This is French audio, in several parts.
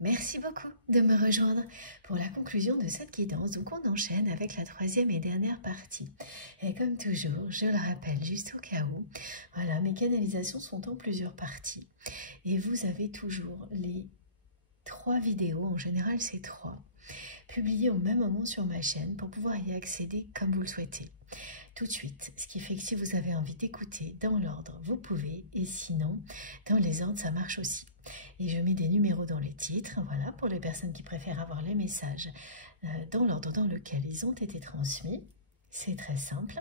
Merci beaucoup de me rejoindre pour la conclusion de cette guidance. Donc on enchaîne avec la troisième et dernière partie. Et comme toujours, je le rappelle juste au cas où, voilà, mes canalisations sont en plusieurs parties. Et vous avez toujours les 3 vidéos, en général c'est 3, publiées au même moment sur ma chaîne pour pouvoir y accéder comme vous le souhaitez. Tout de suite, ce qui fait que si vous avez envie d'écouter dans l'ordre, vous pouvez, et sinon, dans les ordres, ça marche aussi. Et je mets des numéros dans les titres, voilà, pour les personnes qui préfèrent avoir les messages dans l'ordre dans lequel ils ont été transmis. C'est très simple,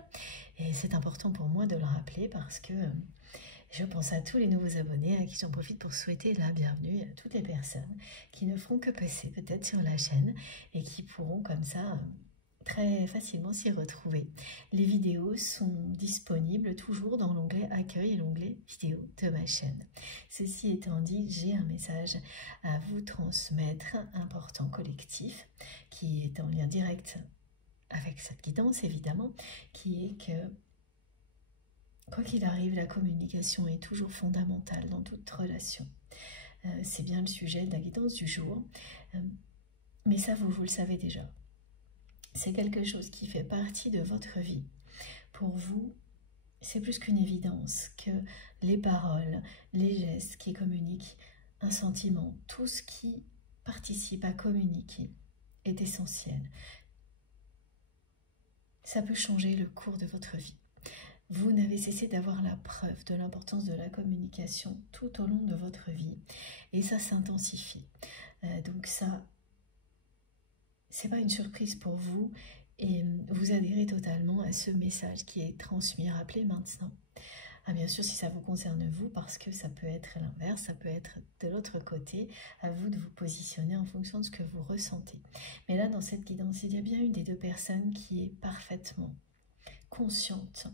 et c'est important pour moi de le rappeler parce que je pense à tous les nouveaux abonnés à qui j'en profite pour souhaiter la bienvenue à toutes les personnes qui ne feront que passer peut-être sur la chaîne et qui pourront comme ça très facilement s'y retrouver. Les vidéos sont disponibles toujours dans l'onglet Accueil et l'onglet Vidéo de ma chaîne. Ceci étant dit, j'ai un message à vous transmettre important collectif qui est en lien direct avec cette guidance évidemment, qui est que quoi qu'il arrive, la communication est toujours fondamentale dans toute relation. C'est bien le sujet de la guidance du jour, mais ça vous le savez déjà. C'est quelque chose qui fait partie de votre vie. Pour vous, c'est plus qu'une évidence que les paroles, les gestes qui communiquent un sentiment, tout ce qui participe à communiquer est essentiel. Ça peut changer le cours de votre vie. Vous n'avez cessé d'avoir la preuve de l'importance de la communication tout au long de votre vie et ça s'intensifie. Donc ça, c'est pas une surprise pour vous et vous adhérez totalement à ce message qui est transmis, rappelez maintenant. Ah, bien sûr, si ça vous concerne vous, parce que ça peut être l'inverse, ça peut être de l'autre côté, à vous de vous positionner en fonction de ce que vous ressentez. Mais là, dans cette guidance, il y a bien une des deux personnes qui est parfaitement consciente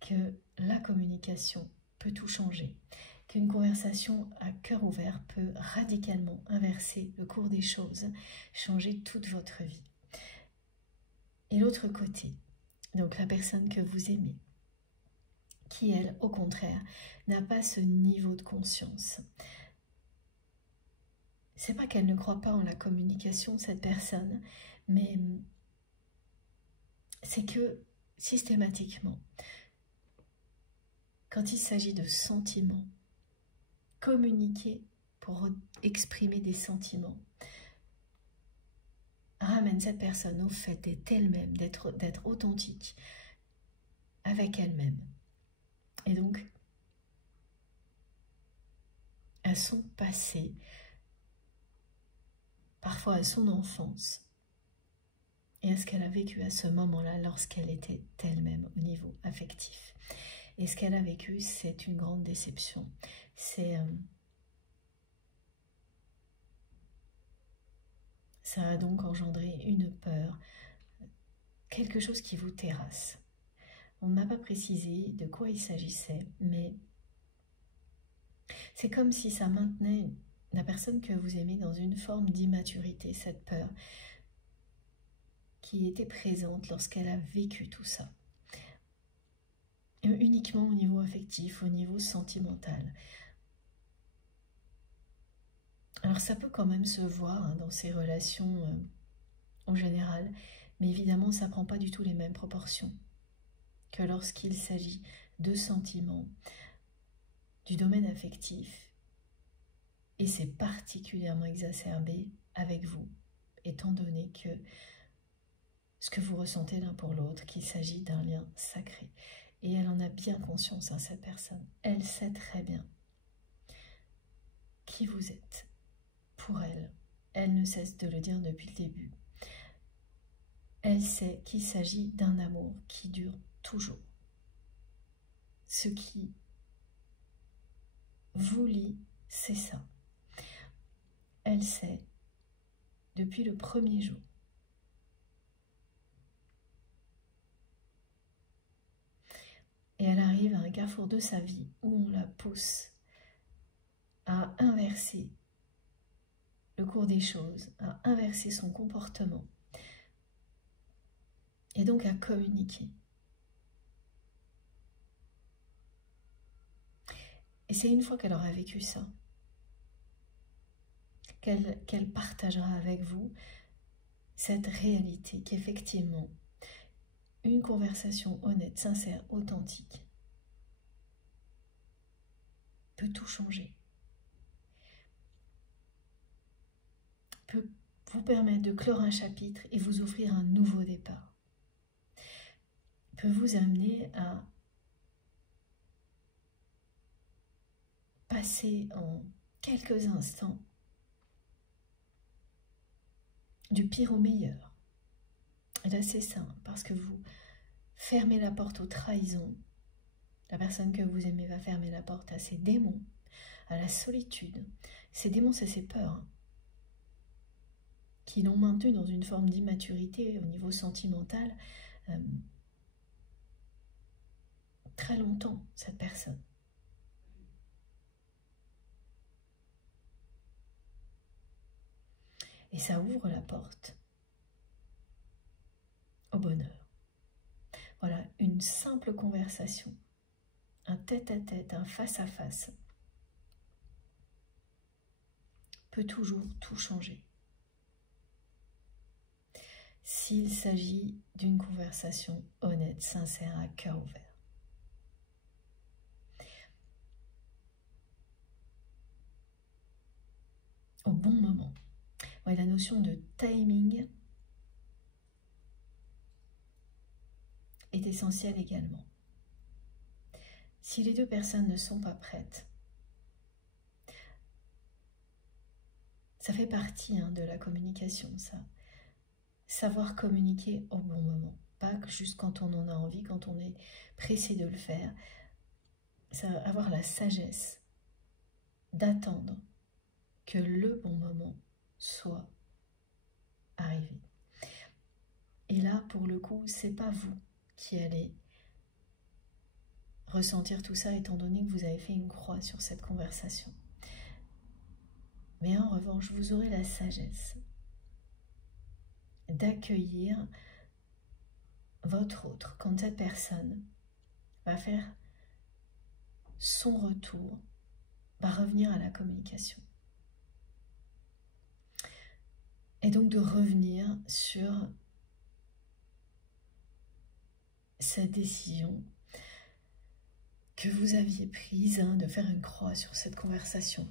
que la communication peut tout changer, qu'une conversation à cœur ouvert peut radicalement inverser le cours des choses, changer toute votre vie. Et l'autre côté, donc la personne que vous aimez, qui elle, au contraire, n'a pas ce niveau de conscience. C'est pas qu'elle ne croit pas en la communication, cette personne, mais c'est que systématiquement, quand il s'agit de sentiments, communiquer pour exprimer des sentiments ramène cette personne au fait d'être elle-même, d'être authentique avec elle-même. Et donc, à son passé, parfois à son enfance, et à ce qu'elle a vécu à ce moment-là lorsqu'elle était elle-même au niveau affectif. Et ce qu'elle a vécu, c'est une grande déception. Ça a donc engendré une peur, quelque chose qui vous terrasse. On ne m'a pas précisé de quoi il s'agissait, mais c'est comme si ça maintenait la personne que vous aimez dans une forme d'immaturité, cette peur qui était présente lorsqu'elle a vécu tout ça. Et uniquement au niveau affectif, au niveau sentimental. Alors ça peut quand même se voir dans ces relations en général, mais évidemment ça ne prend pas du tout les mêmes proportions que lorsqu'il s'agit de sentiments, du domaine affectif, et c'est particulièrement exacerbé avec vous, étant donné que ce que vous ressentez l'un pour l'autre, qu'il s'agit d'un lien sacré. Et elle en a bien conscience, cette personne. Elle sait très bien qui vous êtes. Pour elle, elle ne cesse de le dire depuis le début. Elle sait qu'il s'agit d'un amour qui dure toujours. Ce qui vous lie, c'est ça. Elle sait depuis le premier jour. Et elle arrive à un carrefour de sa vie où on la pousse à inverser le cours des choses, à inverser son comportement et donc à communiquer. Et c'est une fois qu'elle aura vécu ça qu'elle partagera avec vous cette réalité qu'effectivement, une conversation honnête, sincère, authentique peut tout changer, peut vous permettre de clore un chapitre et vous offrir un nouveau départ, peut vous amener à passer en quelques instants du pire au meilleur. Et là c'est ça, parce que vous fermez la porte aux trahisons. La personne que vous aimez va fermer la porte à ses démons, à la solitude. Ces démons, c'est ces peurs, hein, qui l'ont maintenu dans une forme d'immaturité au niveau sentimental très longtemps, cette personne. Et ça ouvre la porte au bonheur. Voilà, une simple conversation, un tête-à-tête, un face-à-face, peut toujours tout changer. S'il s'agit d'une conversation honnête, sincère, à cœur ouvert. Au bon moment. Ouais, la notion de timing est essentielle également. Si les deux personnes ne sont pas prêtes, ça fait partie de la communication, ça. Savoir communiquer au bon moment, pas juste quand on en a envie, quand on est pressé de le faire. Ça, avoir la sagesse d'attendre que le bon moment soit arrivé. Et là, pour le coup, c'est pas vous qui allez ressentir tout ça, étant donné que vous avez fait une croix sur cette conversation. Mais en revanche, vous aurez la sagesse d'accueillir votre autre quand cette personne va faire son retour, va revenir à la communication. Et donc de revenir sur cette décision que vous aviez prise, de faire une croix sur cette conversation.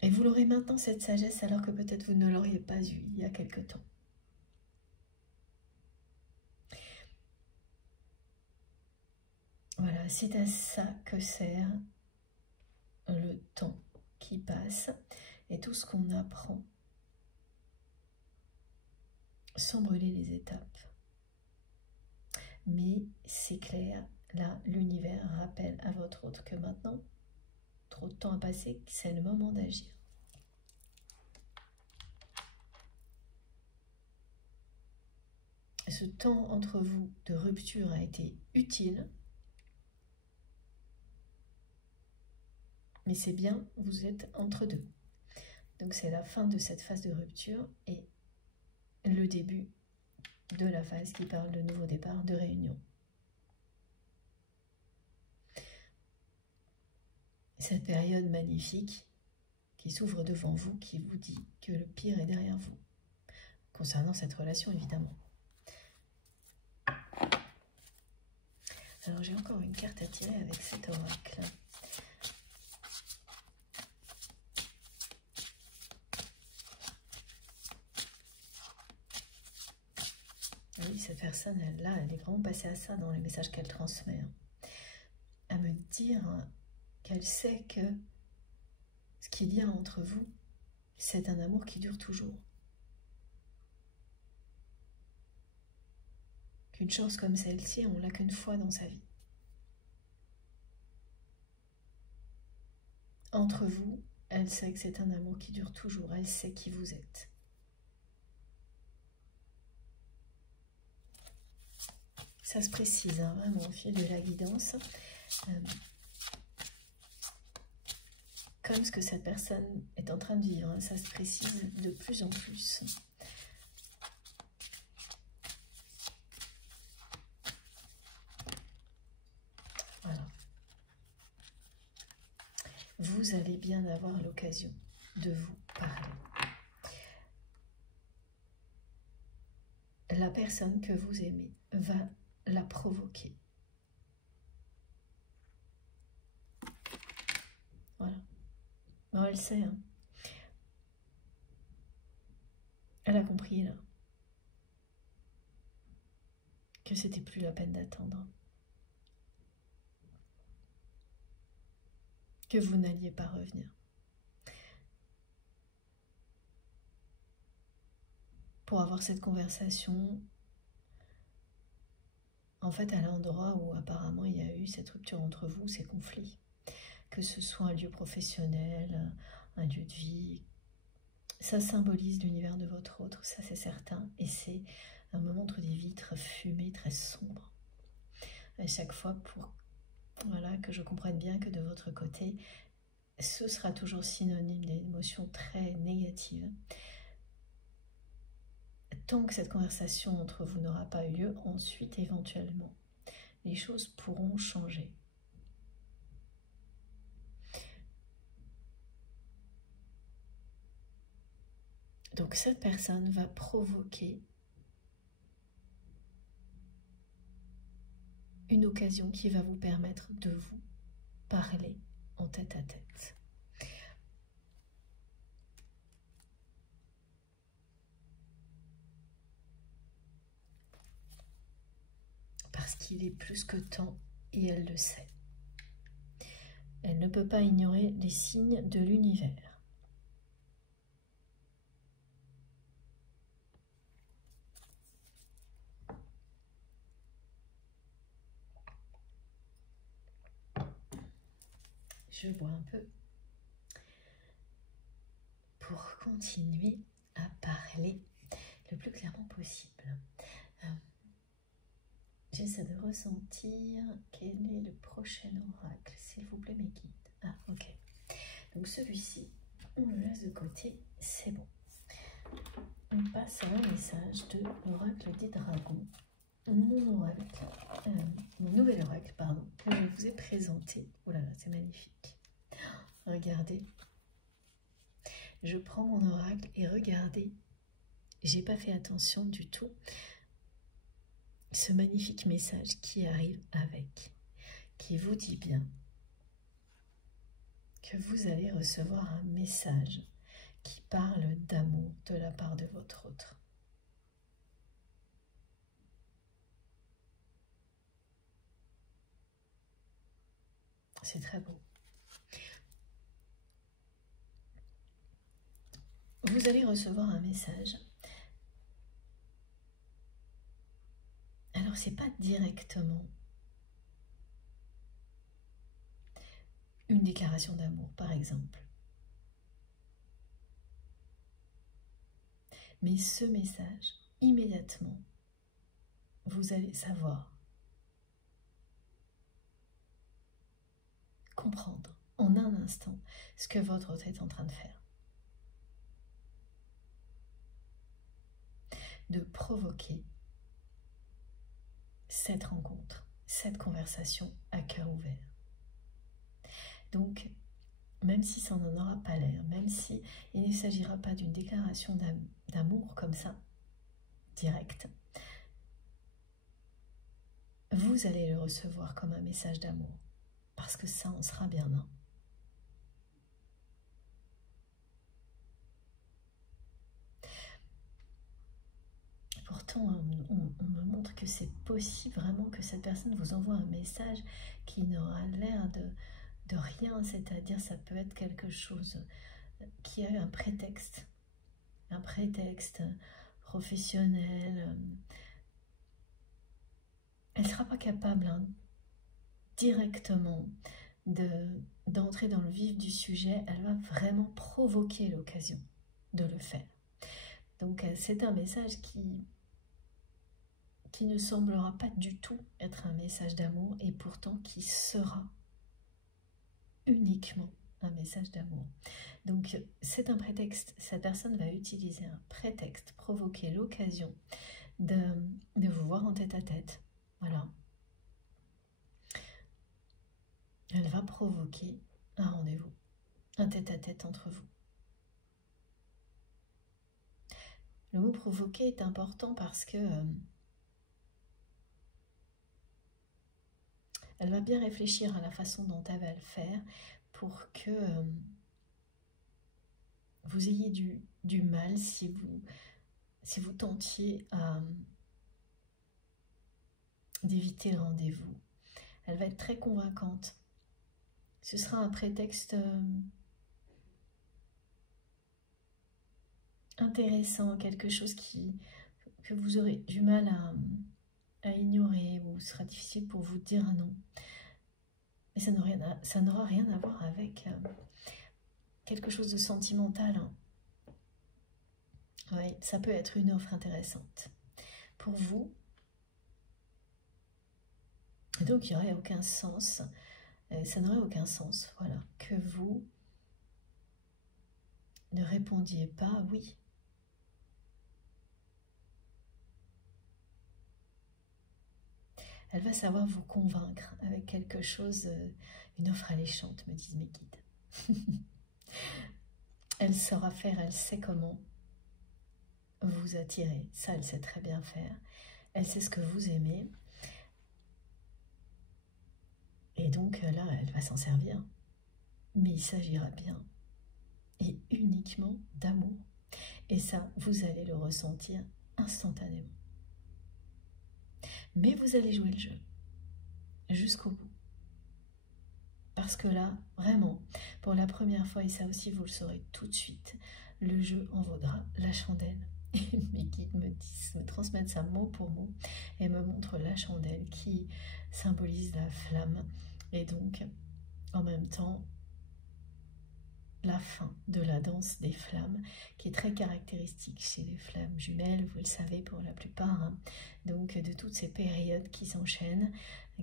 Et vous l'aurez maintenant, cette sagesse, alors que peut-être vous ne l'auriez pas eue il y a quelque temps. Voilà, c'est à ça que sert le temps qui passe et tout ce qu'on apprend sans brûler les étapes. Mais c'est clair, là, l'univers rappelle à votre autre que maintenant, trop de temps a passé, c'est le moment d'agir. Ce temps entre vous de rupture a été utile, mais c'est bien, vous êtes entre deux. Donc c'est la fin de cette phase de rupture et le début de la phase qui parle de nouveau départ, de réunion. Cette période magnifique qui s'ouvre devant vous, qui vous dit que le pire est derrière vous, concernant cette relation évidemment. Alors j'ai encore une carte à tirer avec cet oracle. Oui, cette personne, elle est vraiment passée à ça dans les messages qu'elle transmet. À me dire qu'elle sait que ce qu'il y a entre vous, c'est un amour qui dure toujours. Qu'une chance comme celle-ci, on l'a qu'une fois dans sa vie. Entre vous, elle sait que c'est un amour qui dure toujours. Elle sait qui vous êtes. Ça se précise, vraiment, au fil de la guidance. Comme ce que cette personne est en train de vivre, ça se précise de plus en plus. Voilà. vous allez bien avoir l'occasion de vous parler. La personne que vous aimez va la provoquer. Voilà. Non, elle sait, hein. Elle a compris, là, que c'était plus la peine d'attendre. Que vous n'alliez pas revenir. Pour avoir cette conversation, en fait, à l'endroit où apparemment il y a eu cette rupture entre vous, ces conflits. Que ce soit un lieu professionnel, un lieu de vie, ça symbolise l'univers de votre autre, ça c'est certain. Et c'est un moment entre des vitres fumées très sombres. À chaque fois pour que je comprenne bien que de votre côté, ce sera toujours synonyme d'émotions très négatives. Tant que cette conversation entre vous n'aura pas eu lieu, ensuite éventuellement, les choses pourront changer. Donc cette personne va provoquer une occasion qui va vous permettre de vous parler en tête à tête. Parce qu'il est plus que temps et elle le sait. Elle ne peut pas ignorer les signes de l'univers. Je bois un peu pour continuer à parler le plus clairement possible. J'essaie de ressentir quel est le prochain oracle, s'il vous plaît, mes guides. Ah, ok. Donc celui-ci, on le laisse de côté, c'est bon. On passe à un message de l'oracle des dragons. Mon oracle, mon nouvel oracle, pardon, que je vous ai présenté. Oh là là, c'est magnifique. Regardez. Je prends mon oracle et regardez. J'ai pas fait attention du tout. Ce magnifique message qui arrive avec, qui vous dit bien que vous allez recevoir un message qui parle d'amour de la part de votre autre. C'est très beau. Vous allez recevoir un message. Alors, c'est pas directement une déclaration d'amour, par exemple. Mais ce message, immédiatement, vous allez savoir, comprendre en un instant ce que votre autre est en train de faire. De provoquer cette rencontre, cette conversation à cœur ouvert. Donc, même si ça n'en aura pas l'air, même si il ne s'agira pas d'une déclaration d'amour comme ça, directe, vous allez le recevoir comme un message d'amour, parce que ça en sera bien un. Pourtant, on me montre que c'est possible vraiment que cette personne vous envoie un message qui n'aura l'air de rien, c'est-à-dire ça peut être quelque chose qui a un prétexte professionnel. Elle ne sera pas capable directement d'entrer dans le vif du sujet, elle va vraiment provoquer l'occasion de le faire. Donc c'est un message qui ne semblera pas du tout être un message d'amour et pourtant qui sera uniquement un message d'amour. Donc c'est un prétexte, cette personne va utiliser un prétexte, provoquer l'occasion de vous voir en tête à tête. Voilà. Elle va provoquer un rendez-vous. un tête-à-tête entre vous. Le mot provoquer est important parce que elle va bien réfléchir à la façon dont elle va le faire pour que vous ayez du mal si vous tentiez d'éviter le rendez-vous. Elle va être très convaincante. Ce sera un prétexte intéressant, quelque chose que vous aurez du mal à ignorer, ou ce sera difficile pour vous de dire un non. Mais ça n'aura rien à voir avec quelque chose de sentimental. Hein. Oui, ça peut être une offre intéressante pour vous. Et donc, il n'y aurait aucun sens, ça n'aurait aucun sens, voilà, que vous ne répondiez pas oui. Elle va savoir vous convaincre avec quelque chose, une offre alléchante, me disent mes guides. Elle saura faire, elle sait comment vous attirer. Ça, elle sait très bien faire. Elle sait ce que vous aimez. Et donc là, elle va s'en servir. Mais il s'agira bien et uniquement d'amour. Et ça, vous allez le ressentir instantanément. Mais vous allez jouer le jeu jusqu'au bout. Parce que là, vraiment, pour la première fois, et ça aussi vous le saurez tout de suite, le jeu en vaudra la chandelle. Et mes guides me transmettent ça mot pour mot et me montrent la chandelle qui symbolise la flamme. Et donc, en même temps, la fin de la danse des flammes, qui est très caractéristique chez les flammes jumelles, vous le savez pour la plupart, hein. Donc de toutes ces périodes qui s'enchaînent,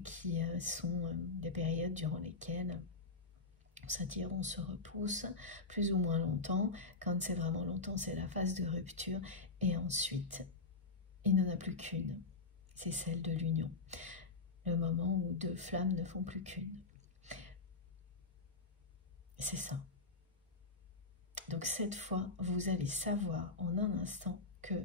qui sont des périodes durant lesquelles c'est-à-dire on se repousse plus ou moins longtemps. Quand c'est vraiment longtemps, c'est la phase de rupture, et ensuite il n'en a plus qu'une, c'est celle de l'union, le moment où deux flammes ne font plus qu'une. C'est ça. Donc cette fois, vous allez savoir en un instant que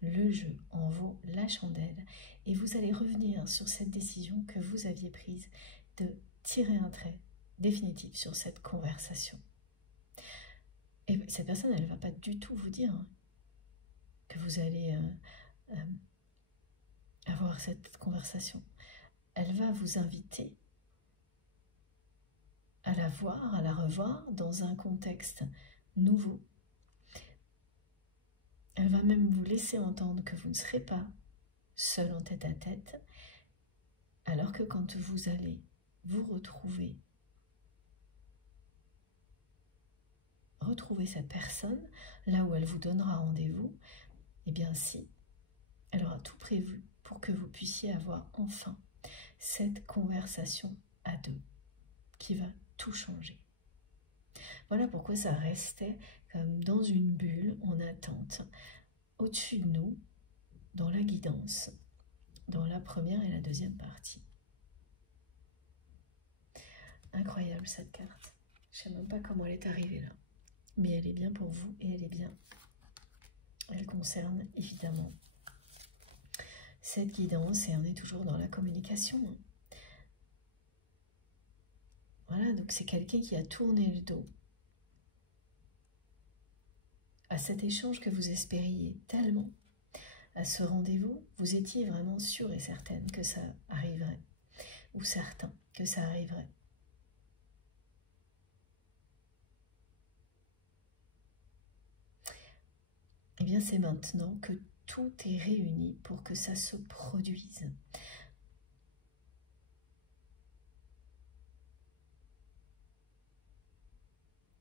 le jeu en vaut la chandelle, et vous allez revenir sur cette décision que vous aviez prise de tirer un trait définitif sur cette conversation. Et cette personne, elle ne va pas du tout vous dire que vous allez avoir cette conversation. Elle va vous inviter à la voir, à la revoir dans un contexte nouveau. Elle va même vous laisser entendre que vous ne serez pas seul en tête-à-tête, alors que quand vous allez vous retrouver cette personne, là où elle vous donnera rendez-vous, eh bien si, elle aura tout prévu pour que vous puissiez avoir enfin cette conversation à deux, qui va tout changer. Voilà pourquoi ça restait comme dans une bulle en attente, au-dessus de nous, dans la guidance, dans la première et la deuxième partie. Incroyable cette carte. Je ne sais même pas comment elle est arrivée là. Mais elle est bien pour vous et elle est bien. Elle concerne évidemment cette guidance, et on est toujours dans la communication. Voilà, donc c'est quelqu'un qui a tourné le dos à cet échange que vous espériez tellement, à ce rendez-vous. Vous étiez vraiment sûre et certaine que ça arriverait, ou certain que ça arriverait. Eh bien, c'est maintenant que tout est réuni pour que ça se produise.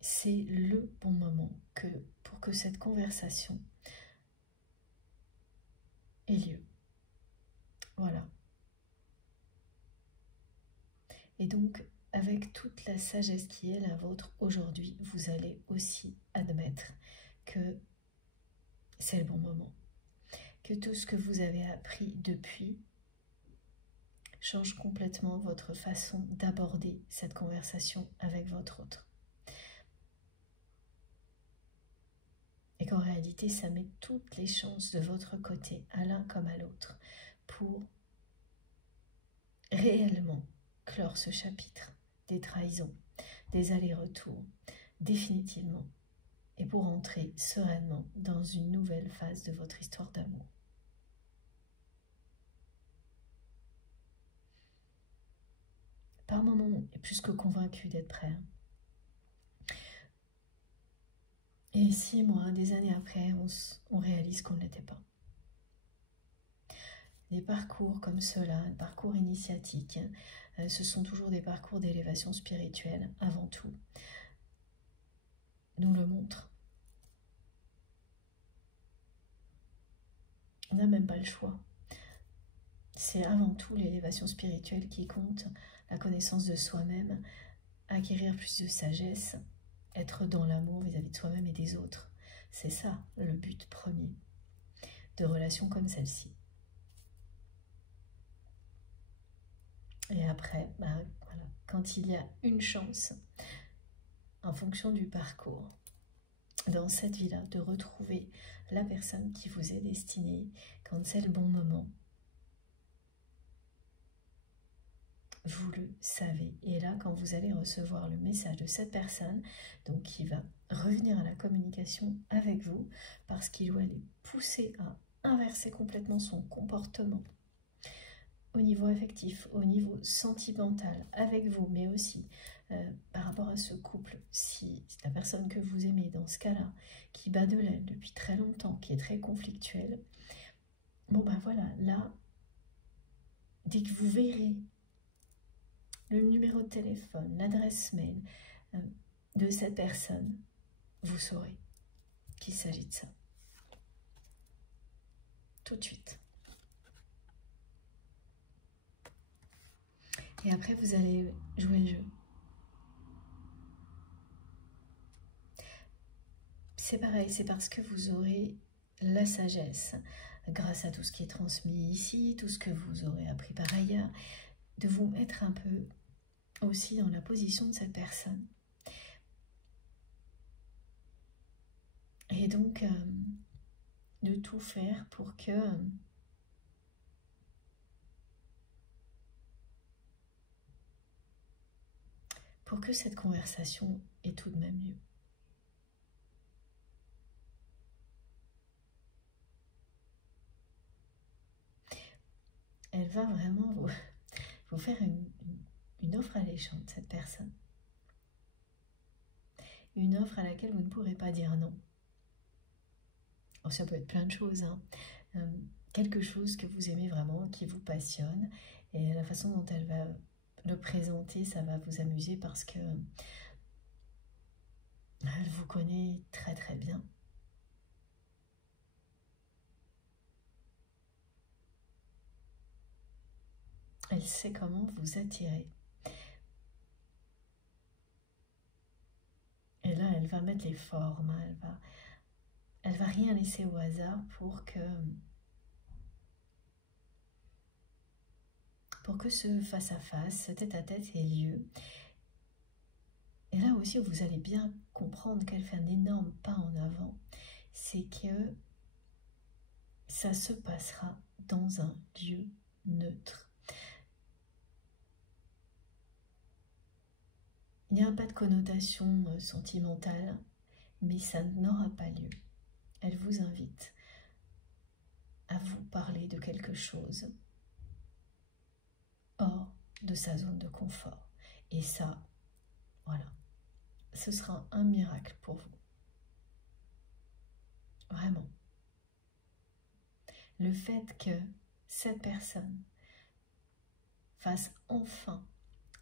C'est le bon moment pour que cette conversation ait lieu. Voilà. Et donc, avec toute la sagesse qui est la vôtre aujourd'hui, vous allez aussi admettre que c'est le bon moment, que tout ce que vous avez appris depuis change complètement votre façon d'aborder cette conversation avec votre autre. qu'en réalité, ça met toutes les chances de votre côté, à l'un comme à l'autre, pour réellement clore ce chapitre des trahisons, des allers-retours, définitivement, et pour entrer sereinement dans une nouvelle phase de votre histoire d'amour. Par moments, on est plus que convaincu d'être prêt. Et 6 mois, des années après, on réalise qu'on ne l'était pas. Des parcours comme ceux-là, un parcours initiatique, ce sont toujours des parcours d'élévation spirituelle avant tout, nous le montrent. On n'a même pas le choix. C'est avant tout l'élévation spirituelle qui compte, la connaissance de soi-même, acquérir plus de sagesse, être dans l'amour vis-à-vis de soi-même et des autres. C'est ça le but premier de relations comme celle-ci. Et après, voilà, quand il y a une chance, en fonction du parcours, dans cette vie-là, de retrouver la personne qui vous est destinée, quand c'est le bon moment, vous le savez. Et là, quand vous allez recevoir le message de cette personne, donc qui va revenir à la communication avec vous, parce qu'il ou elle est poussé à inverser complètement son comportement, au niveau affectif, au niveau sentimental, avec vous, mais aussi par rapport à ce couple, si la personne que vous aimez dans ce cas-là, qui bat de l'aile depuis très longtemps, qui est très conflictuelle, bon ben voilà, là, dès que vous verrez le numéro de téléphone, l'adresse mail de cette personne, vous saurez qu'il s'agit de ça. Tout de suite. Et après, vous allez jouer le jeu. C'est pareil, c'est parce que vous aurez la sagesse, grâce à tout ce qui est transmis ici, tout ce que vous aurez appris par ailleurs, de vous mettre un peu aussi dans la position de cette personne. Et donc, de tout faire pour que cette conversation ait tout de même lieu. Elle va vraiment vous faire une offre alléchante, cette personne. Une offre à laquelle vous ne pourrez pas dire non. Oh, ça peut être plein de choses, hein. Quelque chose que vous aimez vraiment, qui vous passionne, et la façon dont elle va le présenter, ça va vous amuser parce que elle vous connaît très très bien. Elle sait comment vous attirer. Et là, elle va mettre les formes, hein, elle va rien laisser au hasard pour que ce face-à-face, ce tête-à-tête ait lieu. Et là aussi, vous allez bien comprendre qu'elle fait un énorme pas en avant. C'est que ça se passera dans un lieu neutre. Il n'y a pas de connotation sentimentale, mais ça n'aura pas lieu. Elle vous invite à vous parler de quelque chose hors de sa zone de confort. Et ça, voilà, ce sera un miracle pour vous. Vraiment. Le fait que cette personne fasse enfin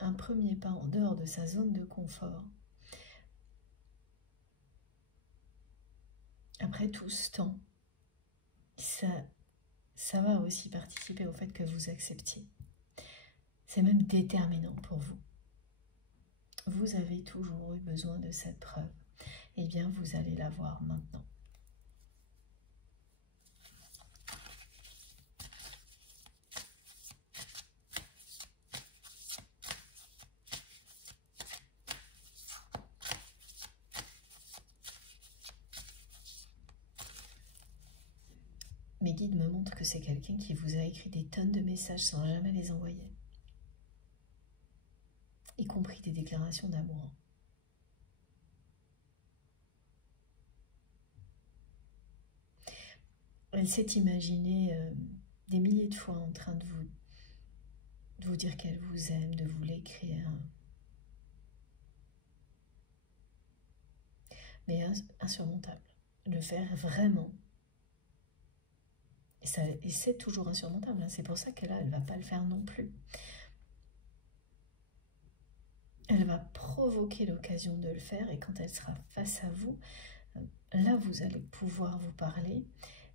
un premier pas en dehors de sa zone de confort, après tout ce temps, ça va aussi participer au fait que vous acceptiez. C'est même déterminant pour vous. Vous avez toujours eu besoin de cette preuve. Eh bien, vous allez la voir maintenant. mes guides me montrent que c'est quelqu'un qui vous a écrit des tonnes de messages sans jamais les envoyer, y compris des déclarations d'amour. Elle s'est imaginée des milliers de fois en train de vous dire qu'elle vous aime, de vous l'écrire. Mais insurmontable. Le faire vraiment. Et c'est toujours insurmontable. Hein. C'est pour ça qu'elle ne va pas le faire non plus. Elle va provoquer l'occasion de le faire. Et quand elle sera face à vous, là, vous allez pouvoir vous parler.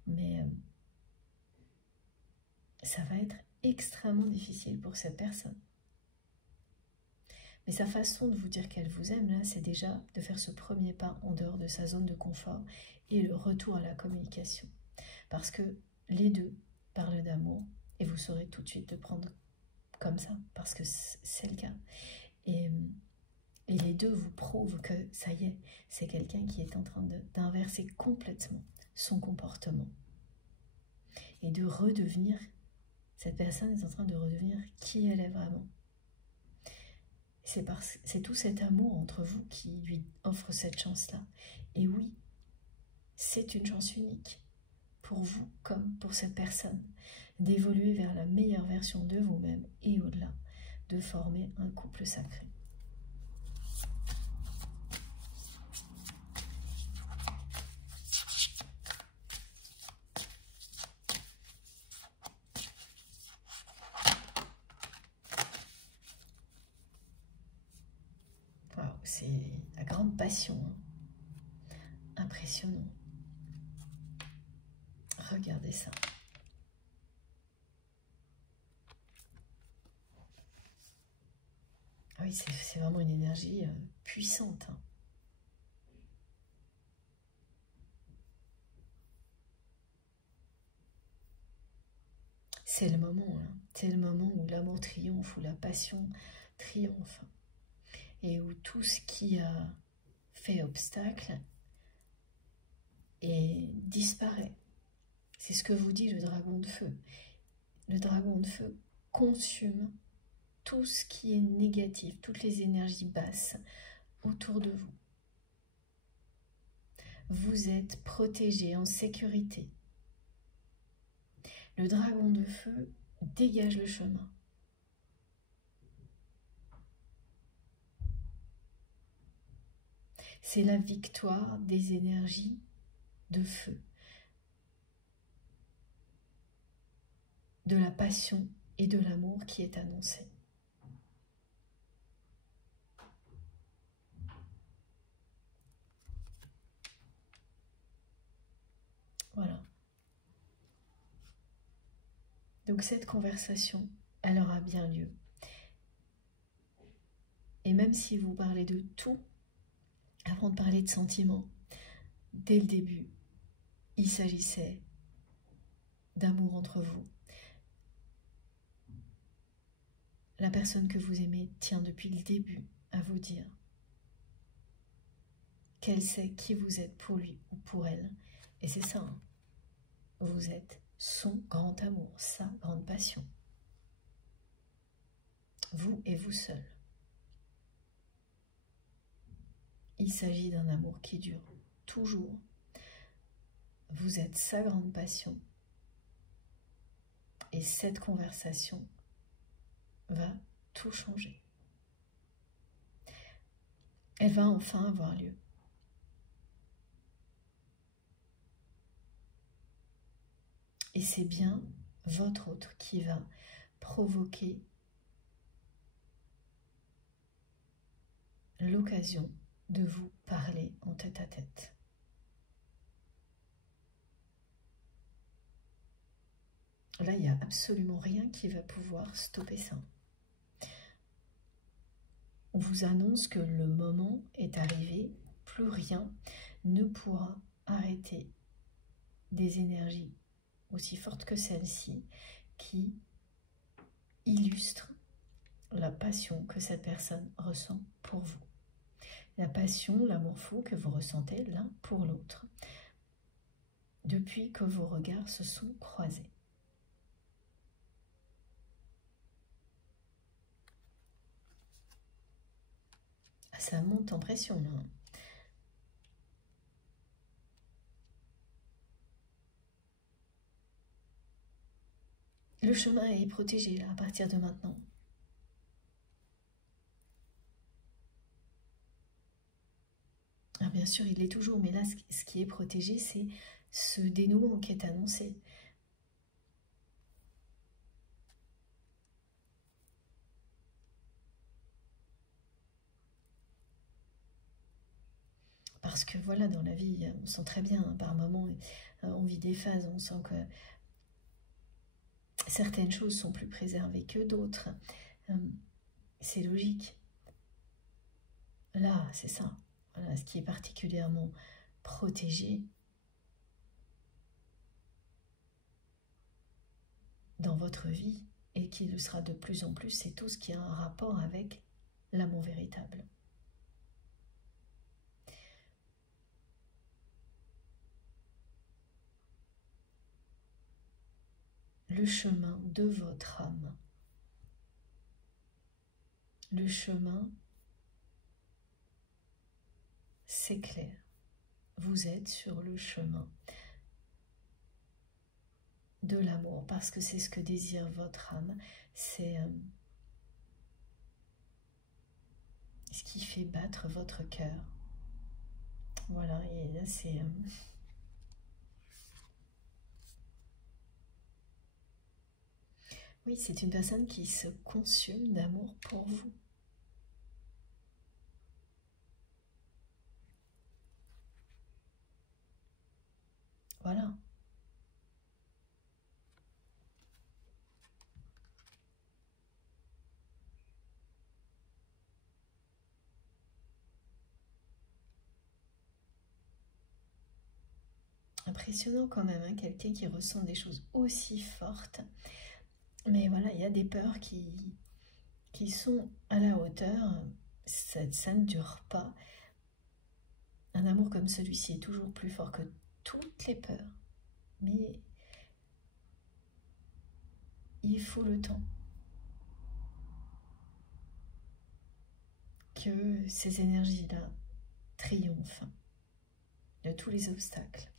Mais ça va être extrêmement difficile pour cette personne. Mais sa façon de vous dire qu'elle vous aime, là, c'est déjà de faire ce premier pas en dehors de sa zone de confort et le retour à la communication. Parce que les deux parlent d'amour et vous saurez tout de suite le prendre comme ça, parce que c'est le cas. Et les deux vous prouvent que ça y est, c'est quelqu'un qui est en train d'inverser complètement son comportement et de redevenir, cette personne est en train de redevenir qui elle est vraiment. C'est tout cet amour entre vous qui lui offre cette chance-là. Et oui, c'est une chance unique pour vous comme pour cette personne d'évoluer vers la meilleure version de vous-même et au-delà, de former un couple sacré. C'est la grande passion. Hein. Impressionnant. Regardez ça. Oui, c'est vraiment une énergie puissante. Hein. C'est le moment. Hein. C'est le moment où l'amour triomphe, où la passion triomphe. Et où tout ce qui a fait obstacle disparaît. C'est ce que vous dit le dragon de feu. Le dragon de feu consume tout ce qui est négatif, toutes les énergies basses autour de vous. Vous êtes protégé, en sécurité. Le dragon de feu dégage le chemin. C'est la victoire des énergies de feu, de la passion et de l'amour qui est annoncée. Voilà. Donc cette conversation, elle aura bien lieu. Et même si vous parlez de tout, avant de parler de sentiments, dès le début, il s'agissait d'amour entre vous. La personne que vous aimez tient depuis le début à vous dire qu'elle sait qui vous êtes pour lui ou pour elle. Et c'est ça, hein. Vous êtes son grand amour, sa grande passion. Vous et vous seul. Il s'agit d'un amour qui dure toujours. Vous êtes sa grande passion. Et cette conversation va tout changer. Elle va enfin avoir lieu. Et c'est bien votre autre qui va provoquer l'occasion de vous parler en tête à tête. Là, il n'y a absolument rien qui va pouvoir stopper ça. On vous annonce que le moment est arrivé, plus rien ne pourra arrêter des énergies aussi fortes que celle-ci qui illustrent la passion que cette personne ressent pour vous. La passion, l'amour fou que vous ressentez l'un pour l'autre. depuis que vos regards se sont croisés. Ça monte en pression, là. Le chemin est protégé, là, à partir de maintenant. Alors, bien sûr, il l'est toujours, mais là, ce qui est protégé, c'est ce dénouement qui est annoncé. Parce que voilà, dans la vie, on sent très bien, par moments, on vit des phases, on sent que certaines choses sont plus préservées que d'autres. C'est logique. Là, c'est ça. Voilà, ce qui est particulièrement protégé dans votre vie et qui le sera de plus en plus, c'est tout ce qui a un rapport avec l'amour véritable. Le chemin de votre âme. Le chemin s'éclaire. Vous êtes sur le chemin de l'amour parce que c'est ce que désire votre âme. C'est ce qui fait battre votre cœur. Voilà, et là c'est... Oui, c'est une personne qui se consume d'amour pour vous. Voilà. Impressionnant quand même, hein, quelqu'un qui ressent des choses aussi fortes. Mais voilà, il y a des peurs qui sont à la hauteur. Ça ne dure pas. Un amour comme celui-ci est toujours plus fort que toutes les peurs. Mais il faut le temps que ces énergies-là triomphent de tous les obstacles.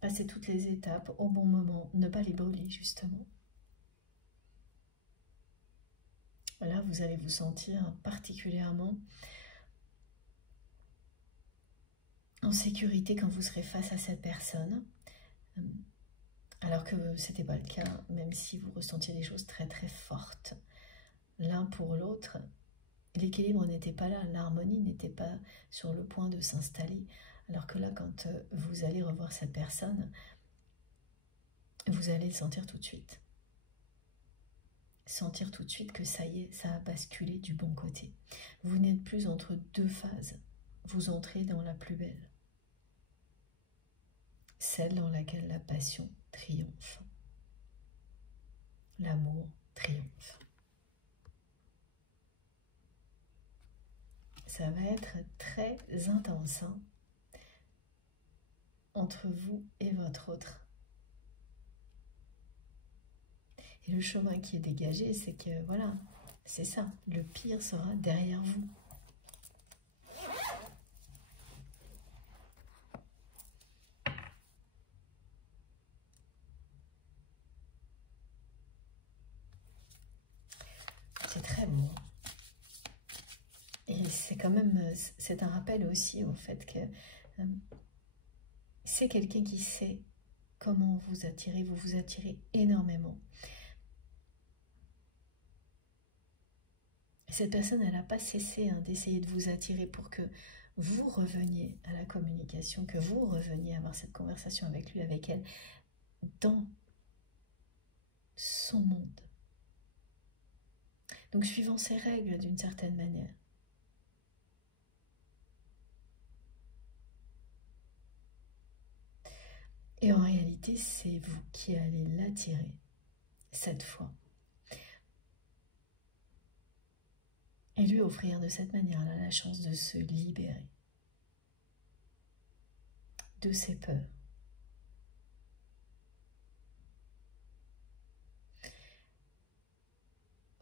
Passer toutes les étapes au bon moment, ne pas les brûler justement. Là, vous allez vous sentir particulièrement en sécurité quand vous serez face à cette personne, alors que ce n'était pas le cas, même si vous ressentiez des choses très très fortes. L'un pour l'autre, l'équilibre n'était pas là, l'harmonie n'était pas sur le point de s'installer. Alors que là, quand vous allez revoir cette personne, vous allez le sentir tout de suite. Sentir tout de suite que ça y est, ça a basculé du bon côté. Vous n'êtes plus entre deux phases. Vous entrez dans la plus belle. Celle dans laquelle la passion triomphe. L'amour triomphe. Ça va être très intense, hein, entre vous et votre autre. Et le chemin qui est dégagé, c'est que, voilà, c'est ça, le pire sera derrière vous. C'est très beau. Et c'est quand même, c'est un rappel aussi au fait que c'est quelqu'un qui sait comment vous attirer, vous vous attirez énormément. Cette personne, elle n'a pas cessé d'essayer de vous attirer pour que vous reveniez à la communication, que vous reveniez à avoir cette conversation avec lui, avec elle, dans son monde. Donc, suivant ses règles d'une certaine manière. Et en réalité, c'est vous qui allez l'attirer cette fois. Et lui offrir de cette manière-là la chance de se libérer. de ses peurs.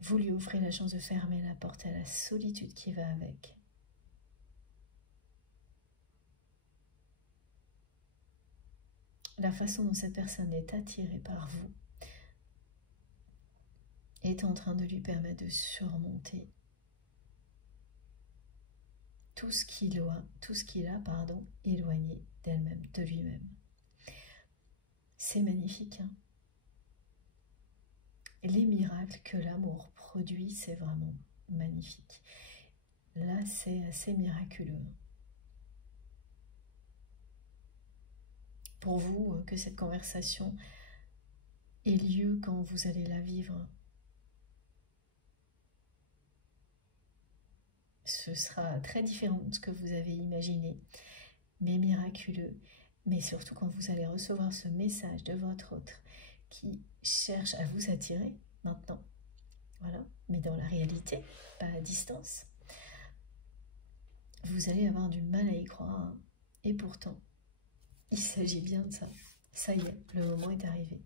Vous lui offrez la chance de fermer la porte à la solitude qui va avec. La façon dont cette personne est attirée par vous est en train de lui permettre de surmonter tout ce qu'il a, éloigné d'elle-même, de lui-même. C'est magnifique, hein? Les miracles que l'amour produit, c'est vraiment magnifique. Là, c'est assez miraculeux. Pour vous, que cette conversation ait lieu quand vous allez la vivre, ce sera très différent de ce que vous avez imaginé, mais miraculeux. Mais surtout quand vous allez recevoir ce message de votre autre qui cherche à vous attirer maintenant, voilà, mais dans la réalité, pas à distance, vous allez avoir du mal à y croire, hein. Et pourtant, il s'agit bien de ça. Ça y est, le moment est arrivé.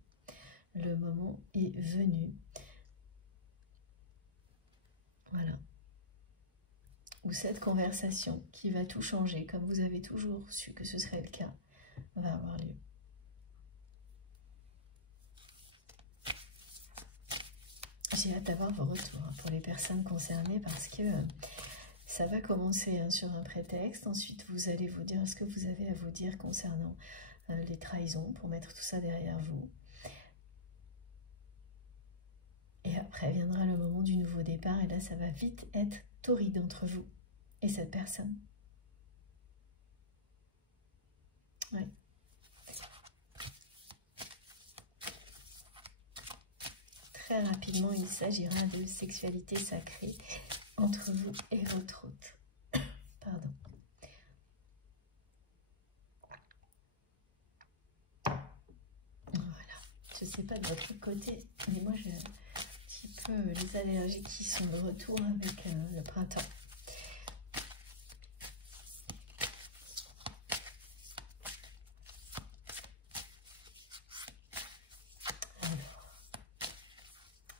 Le moment est venu. Voilà. Où cette conversation qui va tout changer, comme vous avez toujours su que ce serait le cas, va avoir lieu. J'ai hâte d'avoir vos retours pour les personnes concernées parce que ça va commencer sur un prétexte. Ensuite, vous allez vous dire ce que vous avez à vous dire concernant les trahisons pour mettre tout ça derrière vous. Et après viendra le moment du nouveau départ et là, ça va vite être torride entre vous et cette personne. Ouais. Très rapidement, il s'agira de sexualité sacrée entre vous et votre hôte. Pardon. Voilà. Je ne sais pas de votre côté, mais moi j'ai un petit peu les allergies qui sont de retour avec le printemps.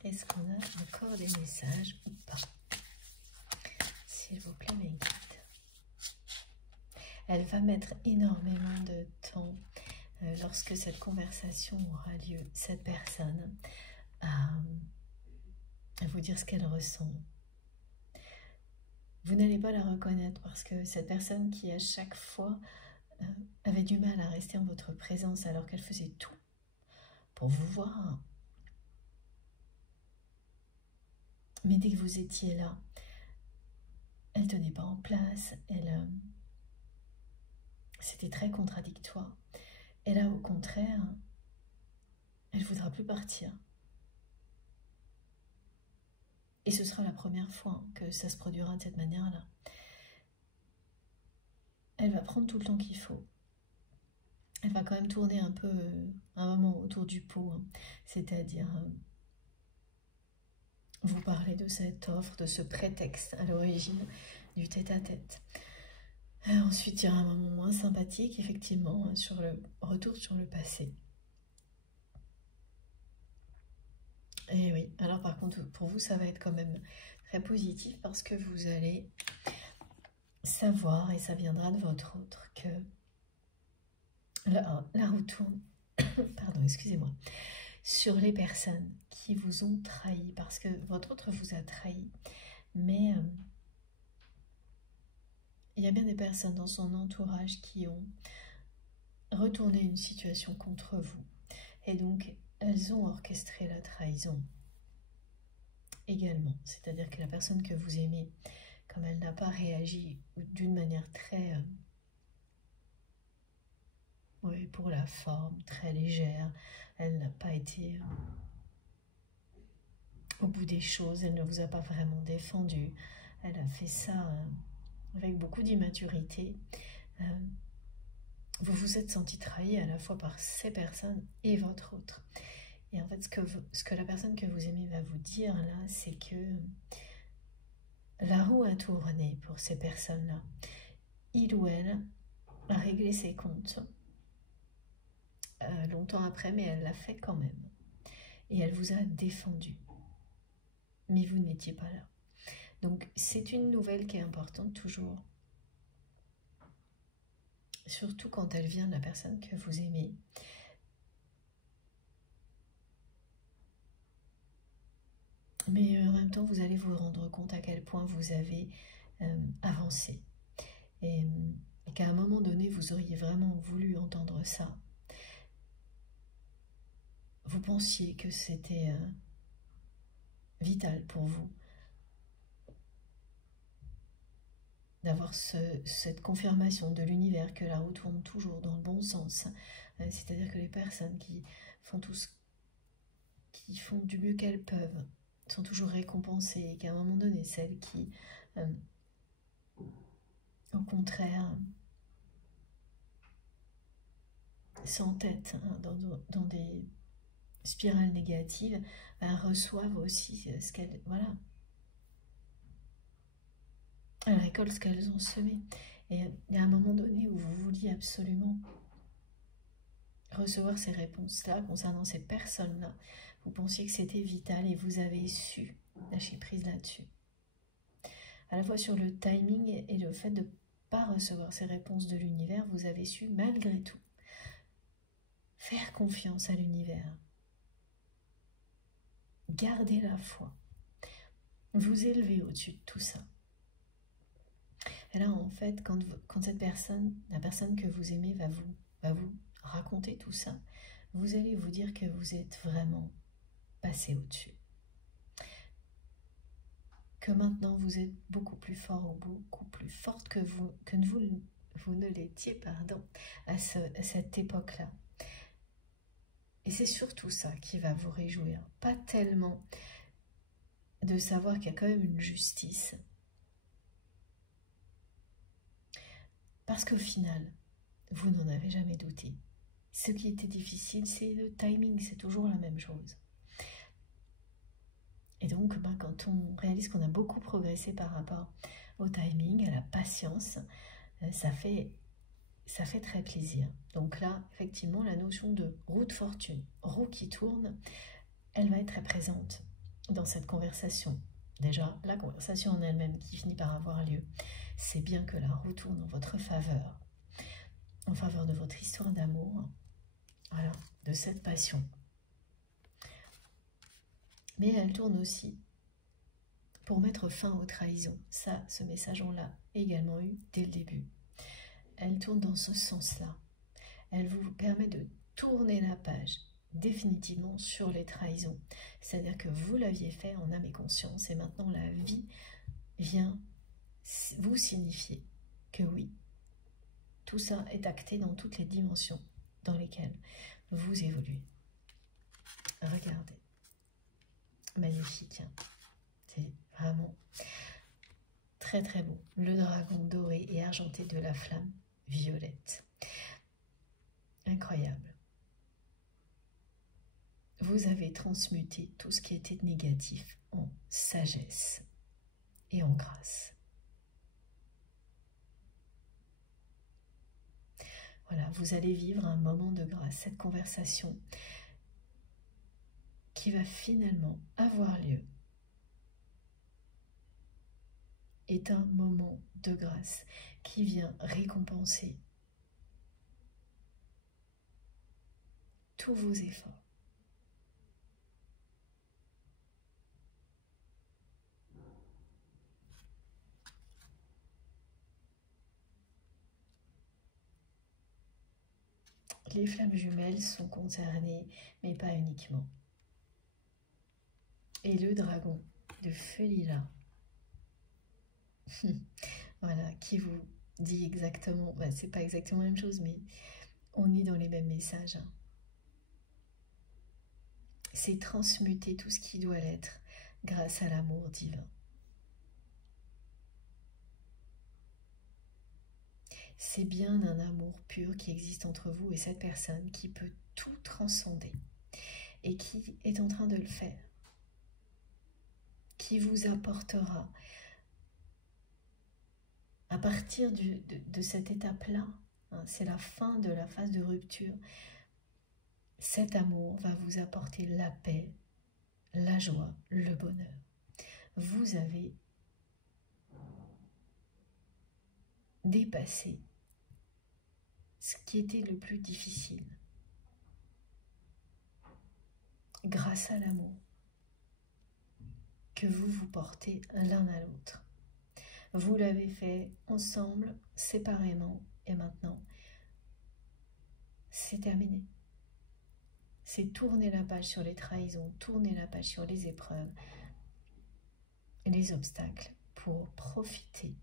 Est-ce qu'on a encore des messages ou pas? S'il vous plaît, mes guides. Elle va mettre énormément de temps lorsque cette conversation aura lieu, cette personne, à vous dire ce qu'elle ressent. Vous n'allez pas la reconnaître parce que cette personne qui à chaque fois avait du mal à rester en votre présence alors qu'elle faisait tout pour vous voir. Mais dès que vous étiez là, elle ne tenait pas en place, c'était très contradictoire. Et là, au contraire, elle ne voudra plus partir. Et ce sera la première fois que ça se produira de cette manière-là. Elle va prendre tout le temps qu'il faut. Elle va quand même tourner un peu, un moment autour du pot, hein. C'est-à-dire vous parler de cette offre, de ce prétexte à l'origine du tête-à-tête. Ensuite, il y aura un moment moins sympathique, effectivement, sur le retour sur le passé. Et oui, alors par contre, pour vous, ça va être quand même très positif parce que vous allez savoir, et ça viendra de votre autre, que la roue tourne, pardon, excusez-moi, sur les personnes qui vous ont trahi, parce que votre autre vous a trahi, mais il y a bien des personnes dans son entourage qui ont retourné une situation contre vous, et donc elles ont orchestré la trahison également, c'est-à-dire que la personne que vous aimez, comme elle n'a pas réagi d'une manière très, oui, pour la forme, très légère, elle n'a pas été au bout des choses, elle ne vous a pas vraiment défendu, elle a fait ça avec beaucoup d'immaturité. Vous vous êtes senti trahi à la fois par ces personnes et votre autre. Et en fait, ce que la personne que vous aimez va vous dire là, c'est que la roue a tourné pour ces personnes-là. Il ou elle a réglé ses comptes longtemps après, mais elle l'a fait quand même. Et elle vous a défendu. Mais vous n'étiez pas là. Donc, c'est une nouvelle qui est importante toujours. Surtout quand elle vient de la personne que vous aimez. Mais en même temps, vous allez vous rendre compte à quel point vous avez avancé. Et qu'à un moment donné, vous auriez vraiment voulu entendre ça. Vous pensiez que c'était vital pour vous d'avoir cette confirmation de l'univers que la roue tourne toujours dans le bon sens. C'est-à-dire que les personnes qui font qui font du mieux qu'elles peuvent sont toujours récompensées, et qu'à un moment donné, celles qui, au contraire, s'entêtent dans des spirales négatives, reçoivent aussi ce qu'elles... Voilà. Elles récoltent ce qu'elles ont semé. Et il y a un moment donné où vous vouliez absolument recevoir ces réponses-là concernant ces personnes-là. Vous pensiez que c'était vital et vous avez su lâcher prise là-dessus. À la fois sur le timing et le fait de ne pas recevoir ces réponses de l'univers, vous avez su malgré tout faire confiance à l'univers. Gardez la foi. Vous élever au-dessus de tout ça. Et là, en fait, quand cette personne, la personne que vous aimez va vous raconter tout ça, vous allez vous dire que vous êtes vraiment passé au-dessus. Que maintenant vous êtes beaucoup plus fort ou beaucoup plus forte que vous ne l'étiez, pardon, à cette époque-là. Et c'est surtout ça qui va vous réjouir. Pas tellement de savoir qu'il y a quand même une justice. Parce qu'au final, vous n'en avez jamais douté. Ce qui était difficile, c'est le timing, c'est toujours la même chose. Et donc, quand on réalise qu'on a beaucoup progressé par rapport au timing, à la patience, ça fait très plaisir. Donc là, effectivement, la notion de roue de fortune, roue qui tourne, elle va être très présente dans cette conversation. Déjà, la conversation en elle-même qui finit par avoir lieu, c'est bien que la roue tourne en votre faveur, en faveur de votre histoire d'amour, voilà, de cette passion. Mais elle tourne aussi pour mettre fin aux trahisons. Ça, ce message, on l'a également eu dès le début. Elle tourne dans ce sens-là. Elle vous permet de tourner la page définitivement sur les trahisons. C'est-à-dire que vous l'aviez fait en âme et conscience, et maintenant la vie vient vous signifier que oui, tout ça est acté dans toutes les dimensions dans lesquelles vous évoluez. Regardez. Magnifique. C'est vraiment très très beau. Le dragon doré et argenté de la flamme violette. Incroyable. Vous avez transmuté tout ce qui était négatif en sagesse et en grâce. Voilà, vous allez vivre un moment de grâce. Cette conversation qui va finalement avoir lieu est un moment de grâce qui vient récompenser tous vos efforts. Les flammes jumelles sont concernées, mais pas uniquement. Et le dragon de feu lilas, voilà, qui vous dit exactement, c'est pas exactement la même chose, mais on est dans les mêmes messages. C'est transmuter tout ce qui doit l'être grâce à l'amour divin. C'est bien un amour pur qui existe entre vous et cette personne qui peut tout transcender et qui est en train de le faire, qui vous apportera à partir de cette étape-là, hein, c'est la fin de la phase de rupture, Cet amour va vous apporter la paix, la joie, le bonheur. Vous avez dépassé ce qui était le plus difficile grâce à l'amour que vous vous portez l'un à l'autre. Vous l'avez fait ensemble, séparément, et maintenant, c'est terminé. C'est tourner la page sur les trahisons, tourner la page sur les épreuves, les obstacles, pour profiter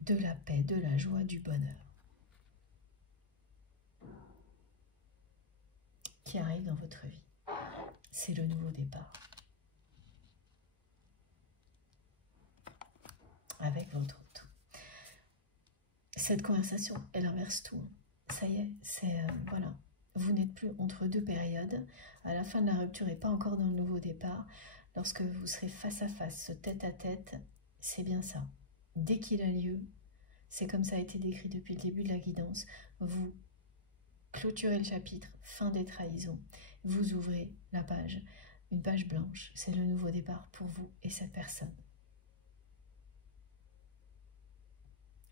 de la paix, de la joie, du bonheur qui arrive dans votre vie. C'est le nouveau départ. Avec votre autre. Cette conversation, elle inverse tout. Ça y est, c'est voilà. Vous n'êtes plus entre deux périodes. À la fin de la rupture et pas encore dans le nouveau départ. Lorsque vous serez face à face, tête à tête, c'est bien ça. Dès qu'il a lieu, c'est comme ça a été décrit depuis le début de la guidance, vous clôturez le chapitre, fin des trahisons, vous ouvrez la page, une page blanche, c'est le nouveau départ pour vous et cette personne.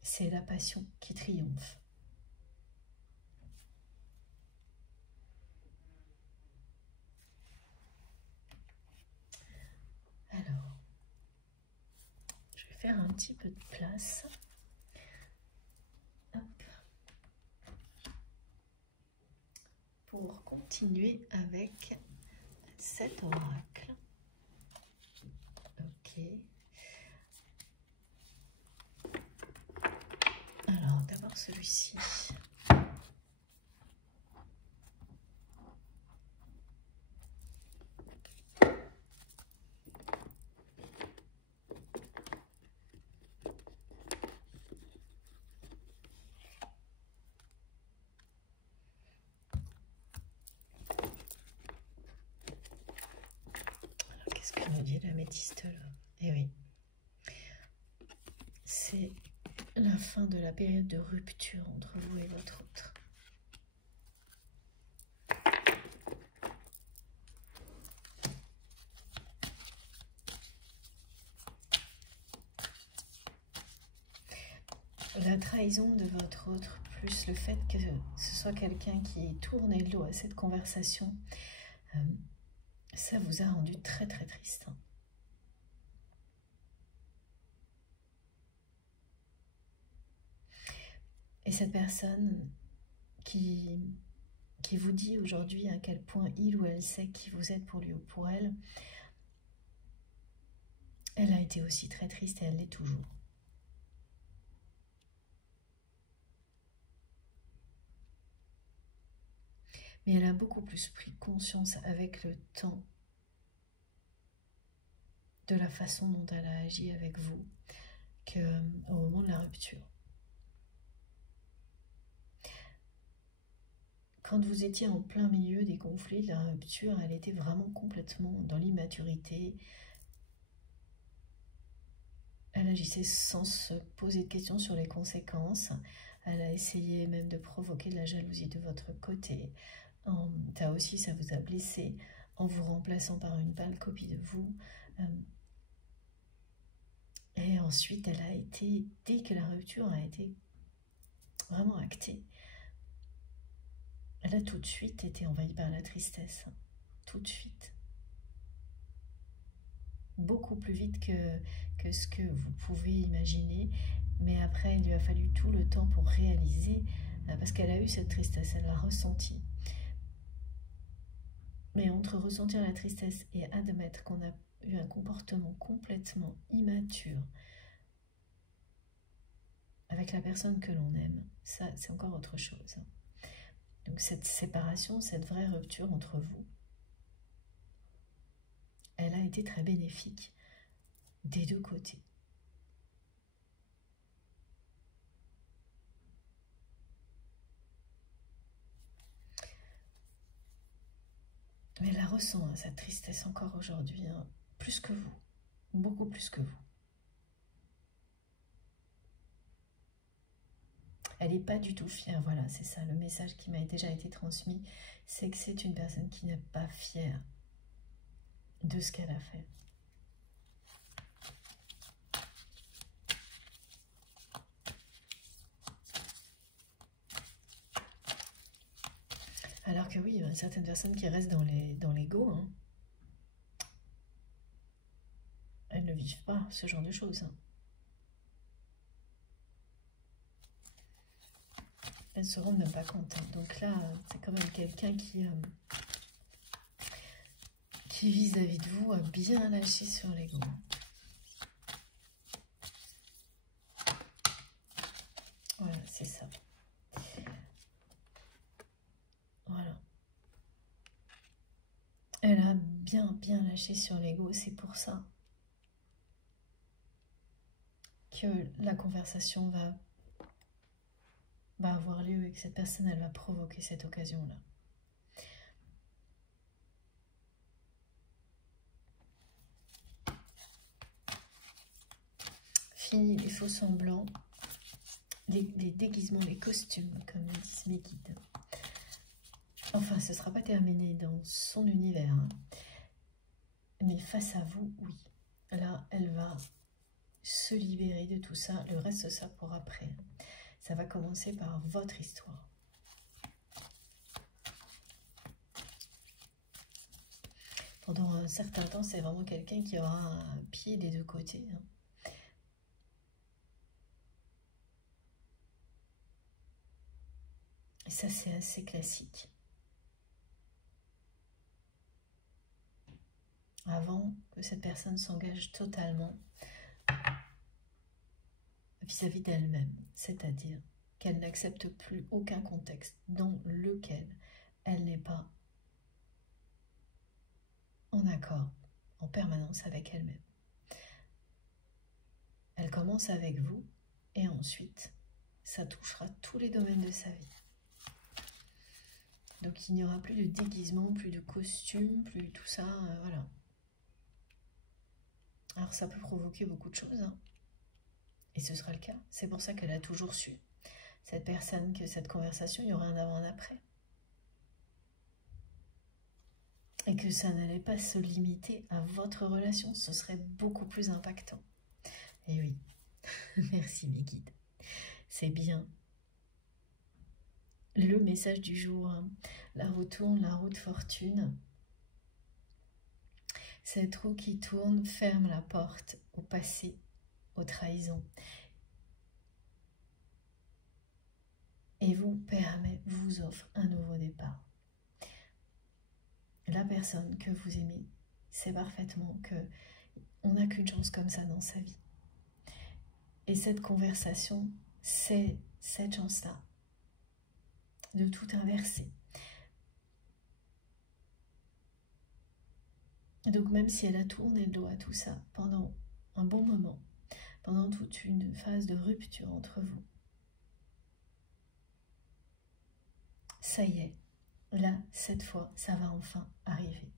C'est la passion qui triomphe. Alors, je vais faire un petit peu de place. Hop. Pour continuer avec cet oracle. Ok. Alors, d'abord celui-ci. Qu'est-ce que nous dit l'améthyste là? Eh oui, c'est la fin de la période de rupture entre vous et votre autre. La trahison de votre autre, plus le fait que ce soit quelqu'un qui tourne le dos à cette conversation, ça vous a rendu très très triste. Et cette personne qui vous dit aujourd'hui à quel point il ou elle sait qui vous êtes pour lui ou pour elle, elle a été aussi très triste et elle l'est toujours. Mais elle a beaucoup plus pris conscience avec le temps de la façon dont elle a agi avec vous qu'au moment de la rupture. Quand vous étiez en plein milieu des conflits de la rupture, elle était vraiment complètement dans l'immaturité. Elle agissait sans se poser de questions sur les conséquences. Elle a essayé même de provoquer de la jalousie de votre côté. Ça aussi, ça vous a blessé en vous remplaçant par une pâle copie de vous. Et ensuite, elle a été, dès que la rupture a été vraiment actée, elle a tout de suite été envahie par la tristesse. Tout de suite. Beaucoup plus vite que ce que vous pouvez imaginer. Mais après, il lui a fallu tout le temps pour réaliser, parce qu'elle a eu cette tristesse, elle l'a ressentie. Mais entre ressentir la tristesse et admettre qu'on a eu un comportement complètement immature avec la personne que l'on aime, ça c'est encore autre chose. Donc cette séparation, cette vraie rupture entre vous, elle a été très bénéfique des deux côtés. Mais elle la ressent, hein, cette tristesse encore aujourd'hui, hein, plus que vous, beaucoup plus que vous. Elle n'est pas du tout fière. Voilà, c'est ça le message qui m'a déjà été transmis. C'est que c'est une personne qui n'est pas fière de ce qu'elle a fait. Alors que oui, il y a certaines personnes qui restent dans l'ego, hein. Elles ne vivent pas ce genre de choses, hein. Elles ne se rendent même pas compte, hein. Donc là, c'est quand même quelqu'un qui vis-à-vis de vous a bien lâché sur l'ego. Voilà, c'est ça. Voilà. Elle a bien lâché sur l'ego, c'est pour ça que la conversation va avoir lieu et que cette personne, elle va provoquer cette occasion-là. Fini les faux semblants, les déguisements, les costumes, comme le disent mes guides. Enfin, ce ne sera pas terminé dans son univers, hein. Mais face à vous, oui. Là, elle va se libérer de tout ça. Le reste, ça pour après. Ça va commencer par votre histoire. Pendant un certain temps, c'est vraiment quelqu'un qui aura un pied des deux côtés, hein. Et ça, c'est assez classique. Avant que cette personne s'engage totalement vis-à-vis d'elle-même, c'est-à-dire qu'elle n'accepte plus aucun contexte dans lequel elle n'est pas en accord, en permanence avec elle-même. Elle commence avec vous et ensuite, ça touchera tous les domaines de sa vie. Donc il n'y aura plus de déguisement, plus de costume, plus tout ça, voilà. Alors ça peut provoquer beaucoup de choses, hein. Et ce sera le cas. C'est pour ça qu'elle a toujours su, cette personne, que cette conversation, il y aura un avant, un après. Et que ça n'allait pas se limiter à votre relation, ce serait beaucoup plus impactant. Et oui, merci mes guides. C'est bien. Le message du jour, hein. La roue tourne, la roue de fortune. Cette roue qui tourne ferme la porte au passé, aux trahisons. Et vous offre un nouveau départ. La personne que vous aimez sait parfaitement qu'on n'a qu'une chance comme ça dans sa vie. Et cette conversation, c'est cette chance-là de tout inverser. Donc même si elle a tourné le dos à tout ça pendant un bon moment, pendant toute une phase de rupture entre vous, ça y est, là, cette fois, ça va enfin arriver.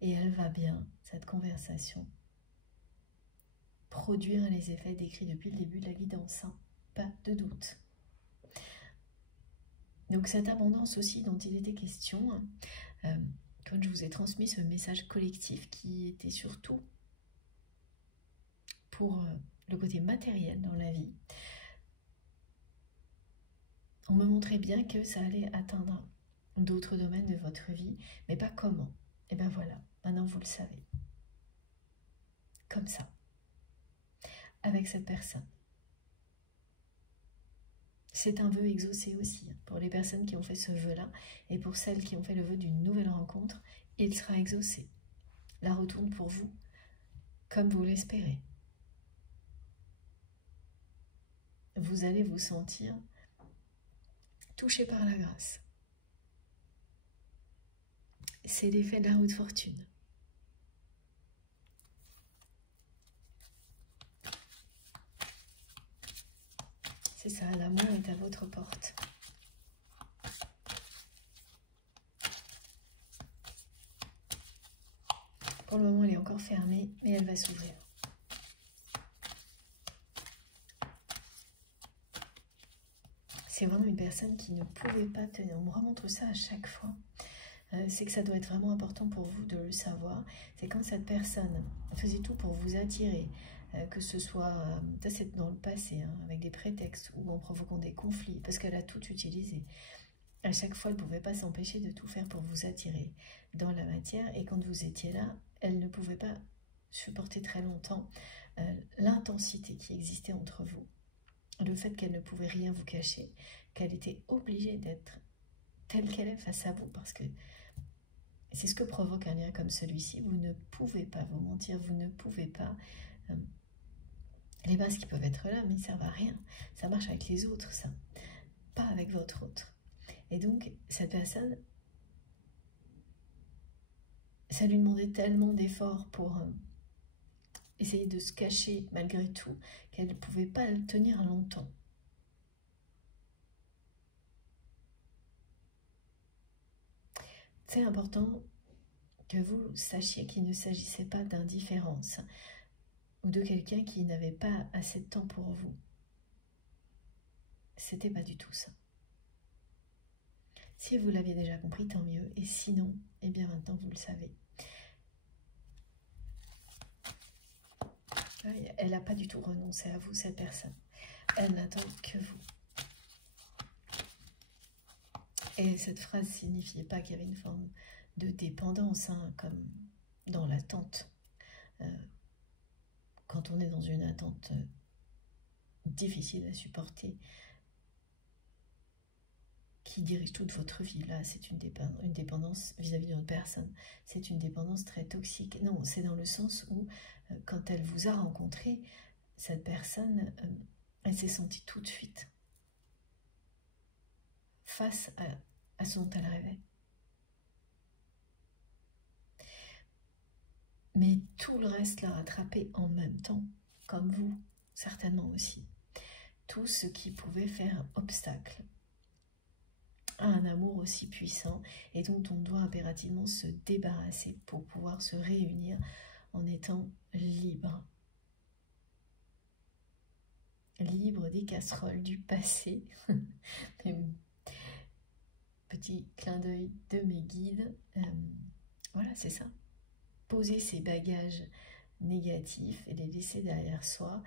Et elle va bien, cette conversation, produire les effets décrits depuis le début de la guidance, hein. Pas de doute. Donc cette abondance aussi dont il était question, quand je vous ai transmis ce message collectif qui était surtout pour le côté matériel dans la vie, on me montrait bien que ça allait atteindre d'autres domaines de votre vie, mais pas comment. Et bien voilà, maintenant vous le savez. Comme ça. Avec cette personne. C'est un vœu exaucé aussi, hein, pour les personnes qui ont fait ce vœu-là, et pour celles qui ont fait le vœu d'une nouvelle rencontre, il sera exaucé. La retourne pour vous, comme vous l'espérez. Vous allez vous sentir touché par la grâce. C'est l'effet de la roue de fortune. C'est ça, l'amour est à votre porte. Pour le moment, elle est encore fermée, mais elle va s'ouvrir. c'est vraiment une personne qui ne pouvait pas tenir. On me remontre ça à chaque fois. C'est que ça doit être vraiment important pour vous de le savoir. C'est quand cette personne faisait tout pour vous attirer, que ce soit, ça c'est dans le passé, hein, avec des prétextes ou en provoquant des conflits, parce qu'elle a tout utilisé. À chaque fois, elle ne pouvait pas s'empêcher de tout faire pour vous attirer dans la matière. Et quand vous étiez là, elle ne pouvait pas supporter très longtemps l'intensité qui existait entre vous. Le fait qu'elle ne pouvait rien vous cacher, qu'elle était obligée d'être telle qu'elle est face à vous, parce que c'est ce que provoque un lien comme celui-ci. Vous ne pouvez pas vous mentir, vous ne pouvez pas... les bases qui peuvent être là, mais ça ne servent à rien. Ça marche avec les autres, ça. Pas avec votre autre. Et donc, cette personne, ça lui demandait tellement d'efforts pour essayer de se cacher malgré tout, qu'elle ne pouvait pas le tenir longtemps. C'est important que vous sachiez qu'il ne s'agissait pas d'indifférence ou de quelqu'un qui n'avait pas assez de temps pour vous. C'était pas du tout ça. Si vous l'aviez déjà compris, tant mieux. Et sinon, eh bien maintenant vous le savez. Elle n'a pas du tout renoncé à vous, cette personne. Elle n'attend que vous. Et cette phrase ne signifiait pas qu'il y avait une forme de dépendance, hein, comme dans l'attente. Quand on est dans une attente difficile à supporter, qui dirige toute votre vie, là, c'est une dépendance vis-à-vis d'une autre personne. C'est une dépendance très toxique. Non, c'est dans le sens où, quand elle vous a rencontré, cette personne, elle s'est sentie tout de suite face à ce dont elle rêvait. Mais tout le reste l'a rattrapé en même temps, comme vous, certainement aussi. Tout ce qui pouvait faire obstacle à un amour aussi puissant et dont on doit impérativement se débarrasser pour pouvoir se réunir en étant libre. Libre des casseroles du passé. Petit clin d'œil de mes guides. Voilà, c'est ça. Poser ses bagages négatifs et les laisser derrière soi,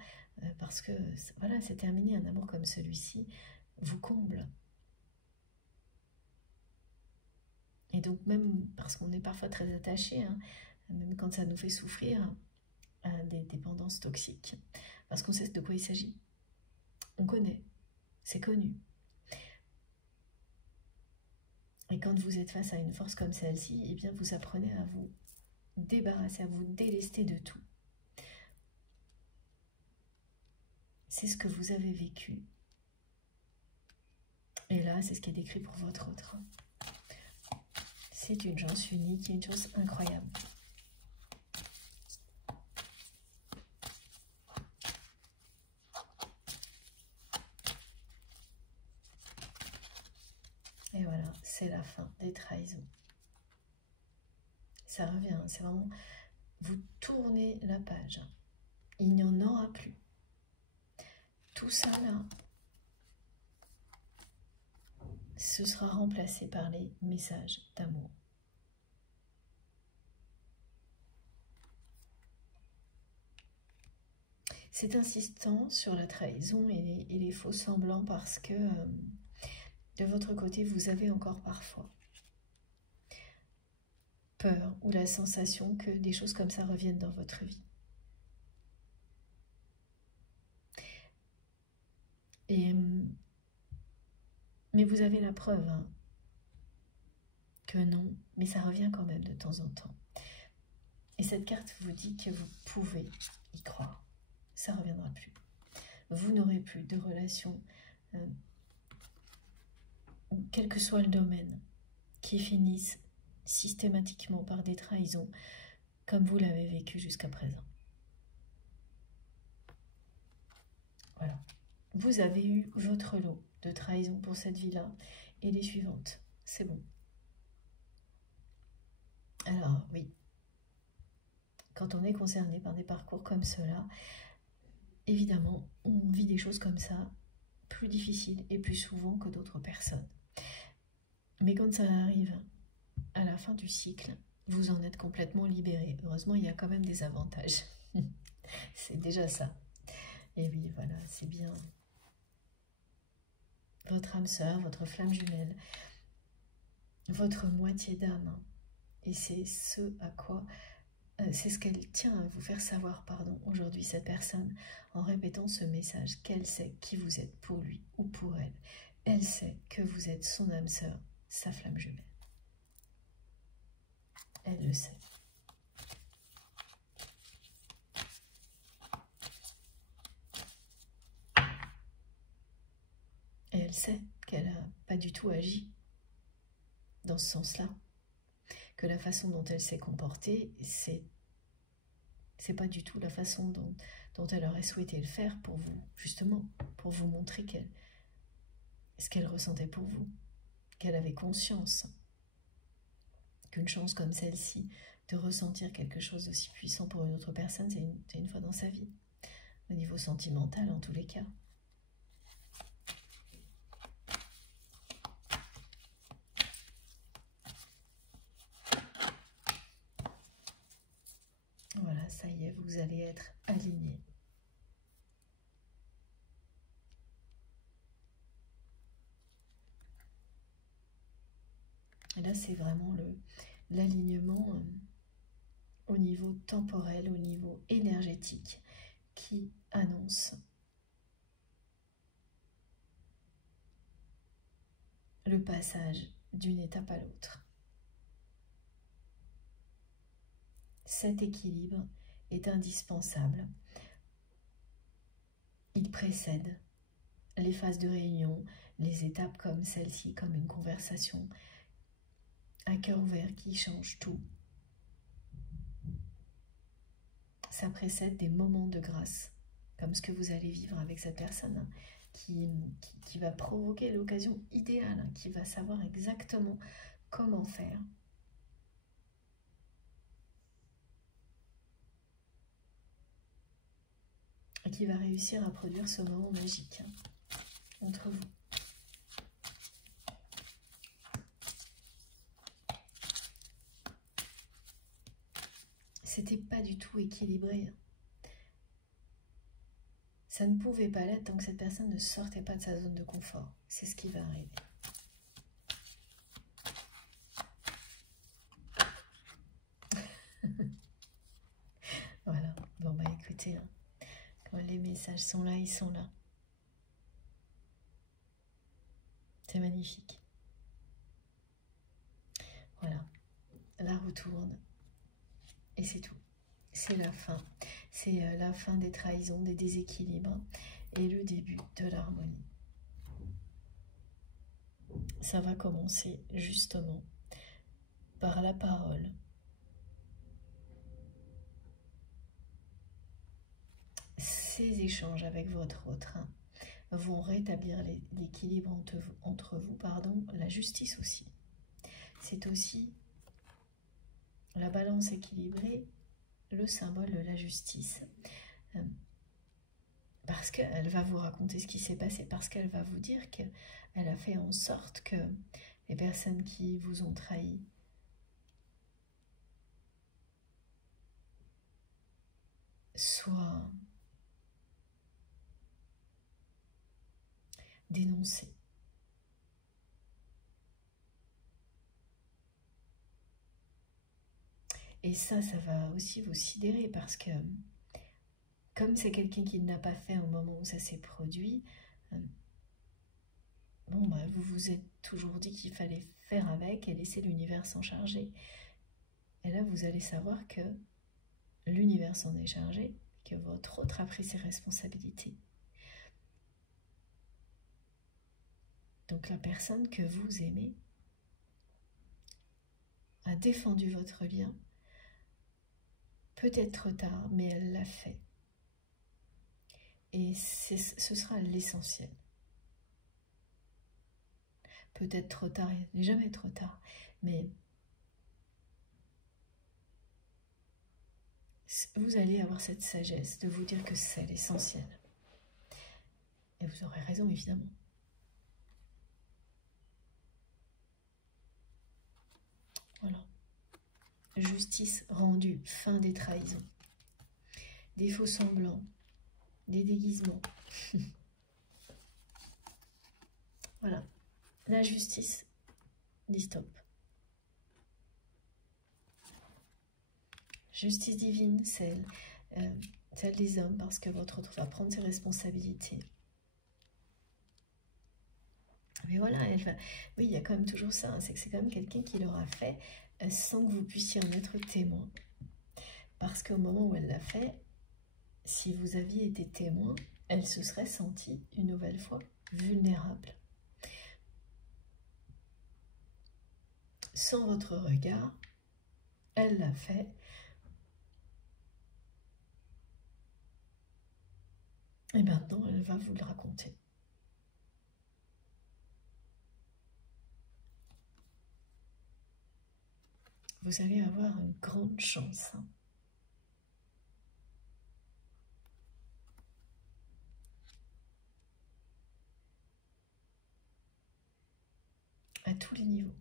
parce que voilà, c'est terminé. Un amour comme celui-ci vous comble. Et donc même parce qu'on est parfois très attaché, hein, même quand ça nous fait souffrir, à des dépendances toxiques, parce qu'on sait de quoi il s'agit. On connaît, c'est connu. Et quand vous êtes face à une force comme celle-ci, eh bien vous apprenez à vous débarrasser, à vous délester de tout. C'est ce que vous avez vécu. Et là, c'est ce qui est décrit pour votre autre. C'est une chance unique, une chose incroyable. Et voilà, c'est la fin des trahisons. Ça revient, c'est vraiment, vous tournez la page. Il n'y en aura plus. Tout ça là, ce sera remplacé par les messages d'amour. C'est insistant sur la trahison et les faux semblants parce que de votre côté, vous avez encore parfois peur ou la sensation que des choses comme ça reviennent dans votre vie. Mais vous avez la preuve, hein, que non, mais ça revient quand même de temps en temps. Et cette carte vous dit que vous pouvez y croire. Ça ne reviendra plus. Vous n'aurez plus de relations, quel que soit le domaine, qui finissent systématiquement par des trahisons, comme vous l'avez vécu jusqu'à présent. Voilà. Vous avez eu votre lot de trahison pour cette vie-là et les suivantes. C'est bon. Alors, oui. Quand on est concerné par des parcours comme cela, évidemment, on vit des choses comme ça plus difficile et plus souvent que d'autres personnes. Mais quand ça arrive à la fin du cycle, vous en êtes complètement libéré. Heureusement, il y a quand même des avantages. C'est déjà ça. Et oui, voilà, c'est bien. Votre âme sœur, votre flamme jumelle, votre moitié d'âme. Et c'est ce à quoi, c'est ce qu'elle tient à vous faire savoir, pardon, aujourd'hui, cette personne, en répétant ce message, qu'elle sait qui vous êtes pour lui ou pour elle. Elle sait que vous êtes son âme sœur, sa flamme jumelle. Elle le sait. Et elle sait qu'elle n'a pas du tout agi dans ce sens-là. Que la façon dont elle s'est comportée, c'est pas du tout la façon dont elle aurait souhaité le faire pour vous, justement, pour vous montrer ce qu'elle ressentait pour vous, qu'elle avait conscience qu'une chance comme celle-ci, de ressentir quelque chose d'aussi puissant pour une autre personne, c'est une fois dans sa vie, au niveau sentimental en tous les cas. Voilà, ça y est, vous allez être alignés. Et là, c'est vraiment l'alignement au niveau temporel, au niveau énergétique, qui annonce le passage d'une étape à l'autre. Cet équilibre est indispensable. Il précède les phases de réunion, les étapes comme celle-ci, comme une conversation, un cœur ouvert qui change tout. Ça précède des moments de grâce, comme ce que vous allez vivre avec cette personne, qui va provoquer l'occasion idéale, qui va savoir exactement comment faire. Et qui va réussir à produire ce moment magique entre vous. C'était pas du tout équilibré. Ça ne pouvait pas l'être tant que cette personne ne sortait pas de sa zone de confort. C'est ce qui va arriver. Voilà. Bon, bah écoutez, hein, quand les messages sont là, ils sont là. C'est magnifique. Voilà. La roue tourne. Et c'est tout. C'est la fin. C'est la fin des trahisons, des déséquilibres et le début de l'harmonie. Ça va commencer justement par la parole. Ces échanges avec votre autre vont rétablir l'équilibre entre vous, la justice aussi. C'est aussi la balance équilibrée, le symbole de la justice. Parce qu'elle va vous raconter ce qui s'est passé, parce qu'elle va vous dire qu'elle a fait en sorte que les personnes qui vous ont trahi soient dénoncées. Et ça va aussi vous sidérer parce que, comme c'est quelqu'un qui ne l'a pas fait au moment où ça s'est produit, bon, bah, vous vous êtes toujours dit qu'il fallait faire avec et laisser l'univers s'en charger. Et là, vous allez savoir que l'univers s'en est chargé, que votre autre a pris ses responsabilités. Donc la personne que vous aimez a défendu votre lien, peut-être trop tard, mais elle l'a fait. Et ce sera l'essentiel. Peut-être trop tard, il n'est jamais trop tard, mais vous allez avoir cette sagesse de vous dire que c'est l'essentiel. Et vous aurez raison, évidemment. Voilà. Justice rendue, fin des trahisons, des faux semblants, des déguisements. Voilà. La justice dit stop. Justice divine, celle des hommes, parce que votre autre va prendre ses responsabilités. Mais voilà, elle va... Oui, il y a quand même toujours ça, hein, c'est que c'est quand même quelqu'un qui l'aura fait sans que vous puissiez en être témoin. Parce qu'au moment où elle l'a fait, si vous aviez été témoin, elle se serait sentie une nouvelle fois vulnérable. Sans votre regard, elle l'a fait. Et maintenant, elle va vous le raconter. Vous allez avoir une grande chance. Hein. À tous les niveaux.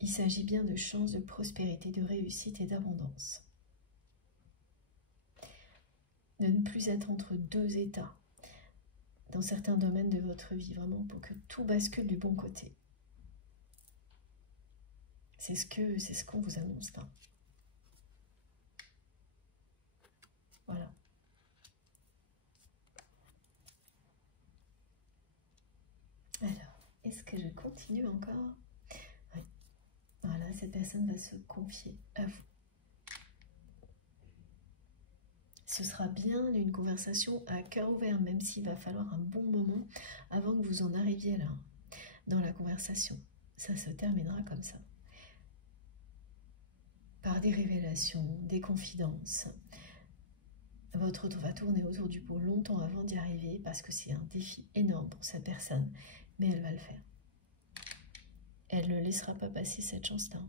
Il s'agit bien de chance, de prospérité, de réussite et d'abondance. De ne plus être entre deux états dans certains domaines de votre vie, vraiment pour que tout bascule du bon côté. C'est ce qu'on vous annonce là. Voilà. Alors, est-ce que je continue encore? Oui. Voilà, cette personne va se confier à vous. Ce sera bien une conversation à cœur ouvert, même s'il va falloir un bon moment avant que vous en arriviez là, dans la conversation. Ça se terminera comme ça. Par des révélations, des confidences. Votre autre va tourner autour du pot longtemps avant d'y arriver parce que c'est un défi énorme pour cette personne, mais elle va le faire. Elle ne laissera pas passer cette chance-là.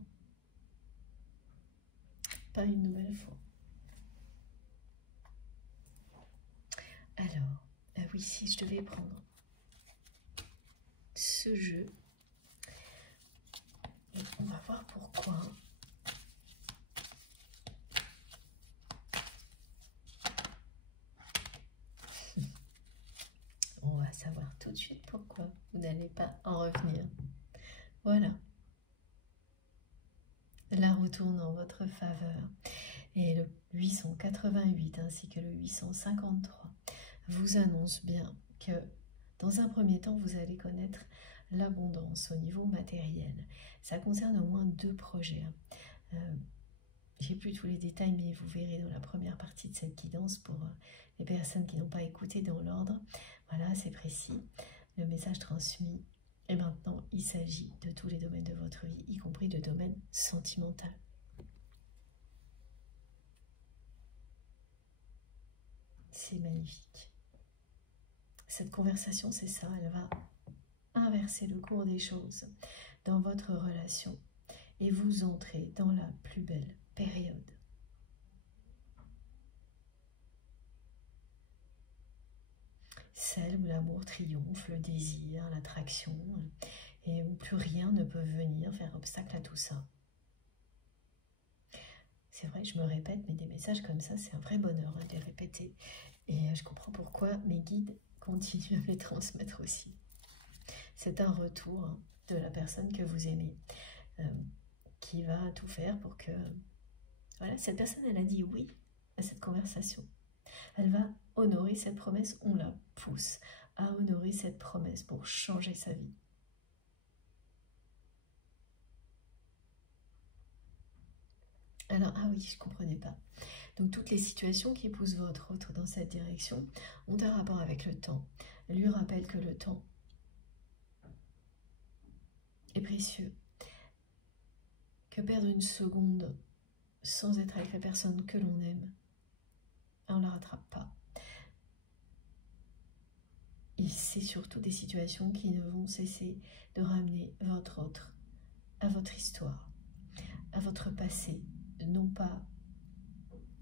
Pas une nouvelle fois. Alors, oui, si je devais prendre ce jeu, on va voir pourquoi. On va savoir tout de suite pourquoi vous n'allez pas en revenir. Voilà. La roue tourne en votre faveur. Et le 888 ainsi que le 853 vous annoncent bien que dans un premier temps, vous allez connaître l'abondance au niveau matériel. Ça concerne au moins 2 projets. J'ai plus tous les détails, mais vous verrez dans la première partie de cette guidance pour les personnes qui n'ont pas écouté dans l'ordre. Voilà, c'est précis. Le message transmis. Et maintenant, il s'agit de tous les domaines de votre vie, y compris le domaine sentimental. C'est magnifique. Cette conversation, c'est ça, elle va inverser le cours des choses dans votre relation et vous entrez dans la plus belle période. Celle où l'amour triomphe, le désir, l'attraction, et où plus rien ne peut venir faire obstacle à tout ça. C'est vrai, je me répète, mais des messages comme ça, c'est un vrai bonheur de les répéter. Et je comprends pourquoi mes guides continuent à me les transmettre aussi. C'est un retour de la personne que vous aimez, qui va tout faire pour que... Voilà, cette personne, elle a dit oui à cette conversation. Elle va honorer cette promesse, on la pousse à honorer cette promesse pour changer sa vie. Alors, ah oui, je ne comprenais pas. Donc, toutes les situations qui poussent votre autre dans cette direction ont un rapport avec le temps. Elle lui rappelle que le temps est précieux, que perdre une seconde sans être avec la personne que l'on aime, on ne la rattrape pas. Et c'est surtout des situations qui ne vont cesser de ramener votre autre à votre histoire, à votre passé, non pas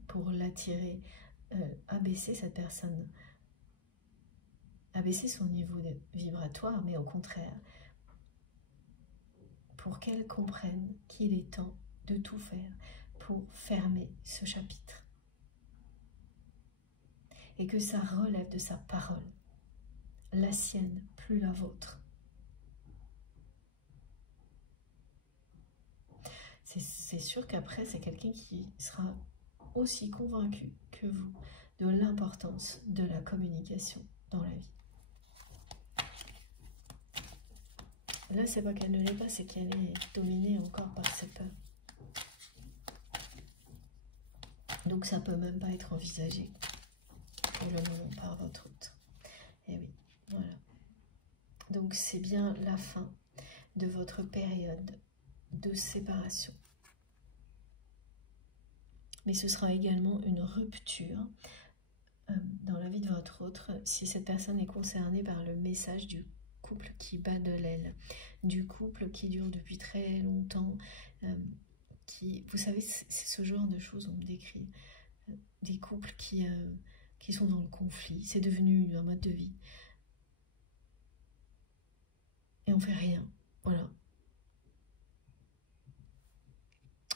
pour l'attirer, abaisser cette personne, abaisser son niveau vibratoire, mais au contraire, pour qu'elle comprenne qu'il est temps de tout faire pour fermer ce chapitre. Et que ça relève de sa parole, la sienne, plus la vôtre. C'est sûr qu'après, c'est quelqu'un qui sera aussi convaincu que vous de l'importance de la communication dans la vie. Là, c'est pas qu'elle ne l'est pas, c'est qu'elle est dominée encore par ses peurs. Donc ça peut même pas être envisagé pour le moment par votre hôte. Et oui, voilà. Donc c'est bien la fin de votre période de séparation. Mais ce sera également une rupture dans la vie de votre autre si cette personne est concernée par le message du couple qui bat de l'aile, du couple qui dure depuis très longtemps, vous savez, c'est ce genre de choses on me décrit, des couples qui sont dans le conflit, c'est devenu un mode de vie. Et on fait rien, voilà.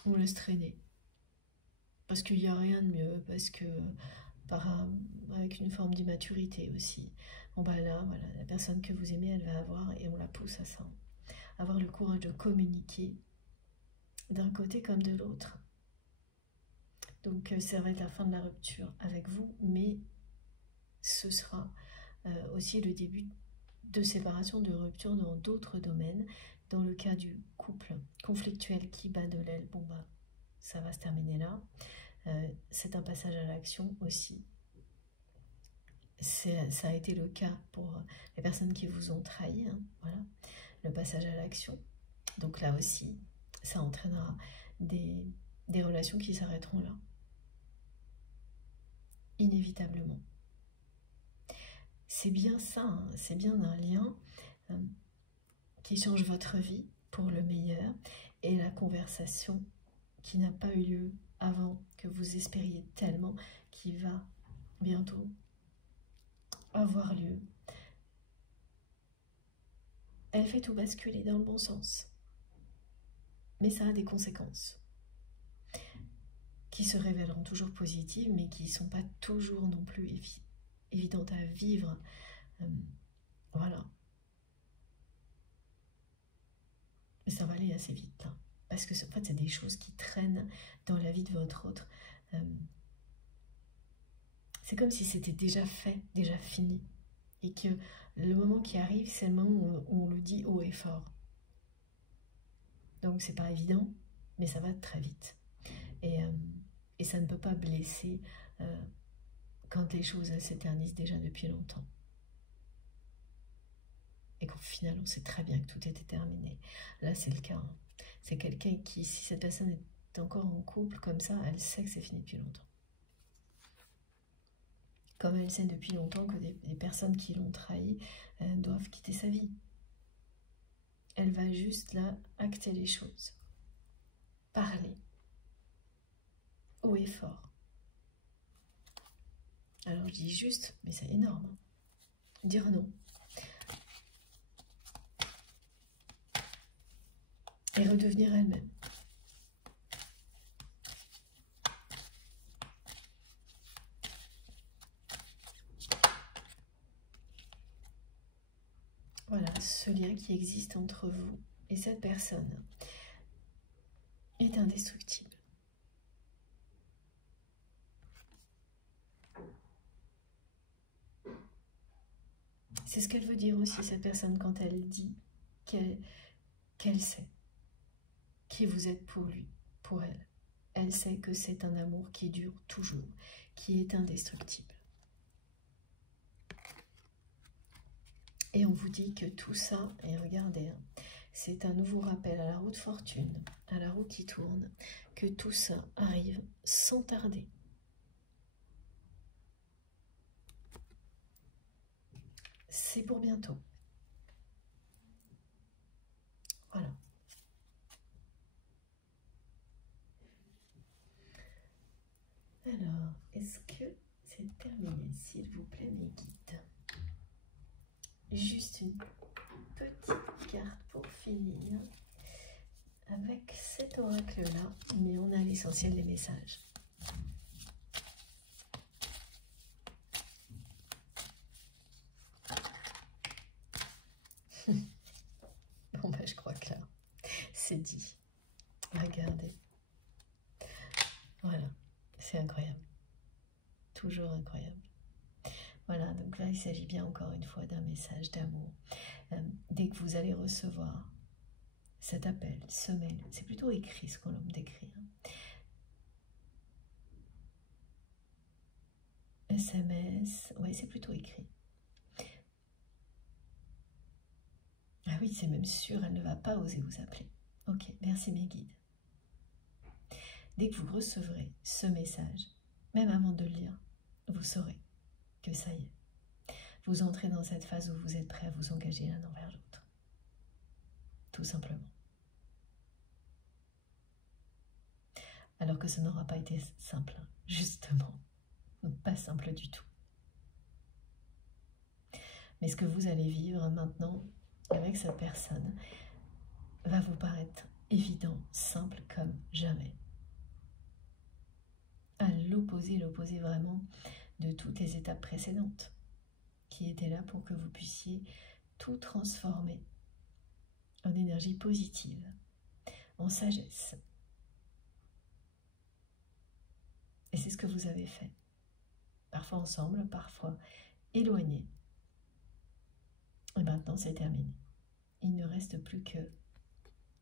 On laisse traîner. Parce qu'il n'y a rien de mieux, parce que avec une forme d'immaturité aussi. Bon bah là, voilà, la personne que vous aimez, elle va avoir, et on la pousse à ça. Avoir le courage de communiquer d'un côté comme de l'autre. Donc ça va être la fin de la rupture avec vous, mais ce sera aussi le début de séparation, de rupture dans d'autres domaines. Dans le cas du couple conflictuel qui bat de l'aile, bon bah ça va se terminer là. C'est un passage à l'action aussi. Ça a été le cas pour les personnes qui vous ont trahi, hein, voilà, le passage à l'action. Donc là aussi, ça entraînera des relations qui s'arrêteront là, inévitablement. C'est bien ça, hein, c'est bien un lien qui change votre vie pour le meilleur, et la conversation qui n'a pas eu lieu avant, que vous espériez tellement, qui va bientôt avoir lieu. Elle fait tout basculer dans le bon sens. Mais ça a des conséquences qui se révéleront toujours positives, mais qui ne sont pas toujours non plus évidentes à vivre. Voilà. Mais ça va aller assez vite, là. Parce que en fait, c'est des choses qui traînent dans la vie de votre autre. C'est comme si c'était déjà fait, déjà fini. Et que le moment qui arrive, c'est le moment où on le dit haut et fort. Donc c'est pas évident, mais ça va très vite. Et ça ne peut pas blesser quand les choses s'éternisent déjà depuis longtemps. Et qu'au final, on sait très bien que tout était terminé. Là, c'est le cas. Hein. C'est quelqu'un qui, si cette personne est encore en couple comme ça, elle sait que c'est fini depuis longtemps. Comme elle sait depuis longtemps que les personnes qui l'ont trahi doivent quitter sa vie. Elle va juste là acter les choses. Parler. Haut et fort. Alors je dis juste, mais c'est énorme. Hein. Dire non. Et redevenir elle-même. Voilà, ce lien qui existe entre vous et cette personne est indestructible. C'est ce qu'elle veut dire aussi, cette personne, quand elle dit qu'elle sait qui vous êtes pour lui, pour elle. Elle sait que c'est un amour qui dure toujours, qui est indestructible. Et on vous dit que tout ça, et regardez, hein, c'est un nouveau rappel à la roue de fortune, à la roue qui tourne, que tout ça arrive sans tarder. C'est pour bientôt. Voilà. Alors, est-ce que c'est terminé, s'il vous plaît, mes guides? Juste une petite carte pour finir avec cet oracle-là, mais on a l'essentiel des messages. Bon, bah, je crois que là, c'est dit. Regardez. Voilà, c'est incroyable. Toujours incroyable. Voilà, donc là, il s'agit bien encore une fois d'un message d'amour. Dès que vous allez recevoir cet appel, ce mail, c'est plutôt écrit ce qu'on l'homme d'écrire. SMS, ouais, c'est plutôt écrit. Ah oui, c'est même sûr, elle ne va pas oser vous appeler. Ok, merci mes guides. Dès que vous recevrez ce message, même avant de le lire, vous saurez que ça y est. Vous entrez dans cette phase où vous êtes prêt à vous engager l'un envers l'autre. Tout simplement. Alors que ça n'aura pas été simple, justement. Pas simple du tout. Mais ce que vous allez vivre maintenant avec cette personne va vous paraître évident, simple comme jamais. À l'opposé vraiment de toutes les étapes précédentes qui étaient là pour que vous puissiez tout transformer en énergie positive, en sagesse. Et c'est ce que vous avez fait. Parfois ensemble, parfois éloignés. Et maintenant, c'est terminé. Il ne reste plus que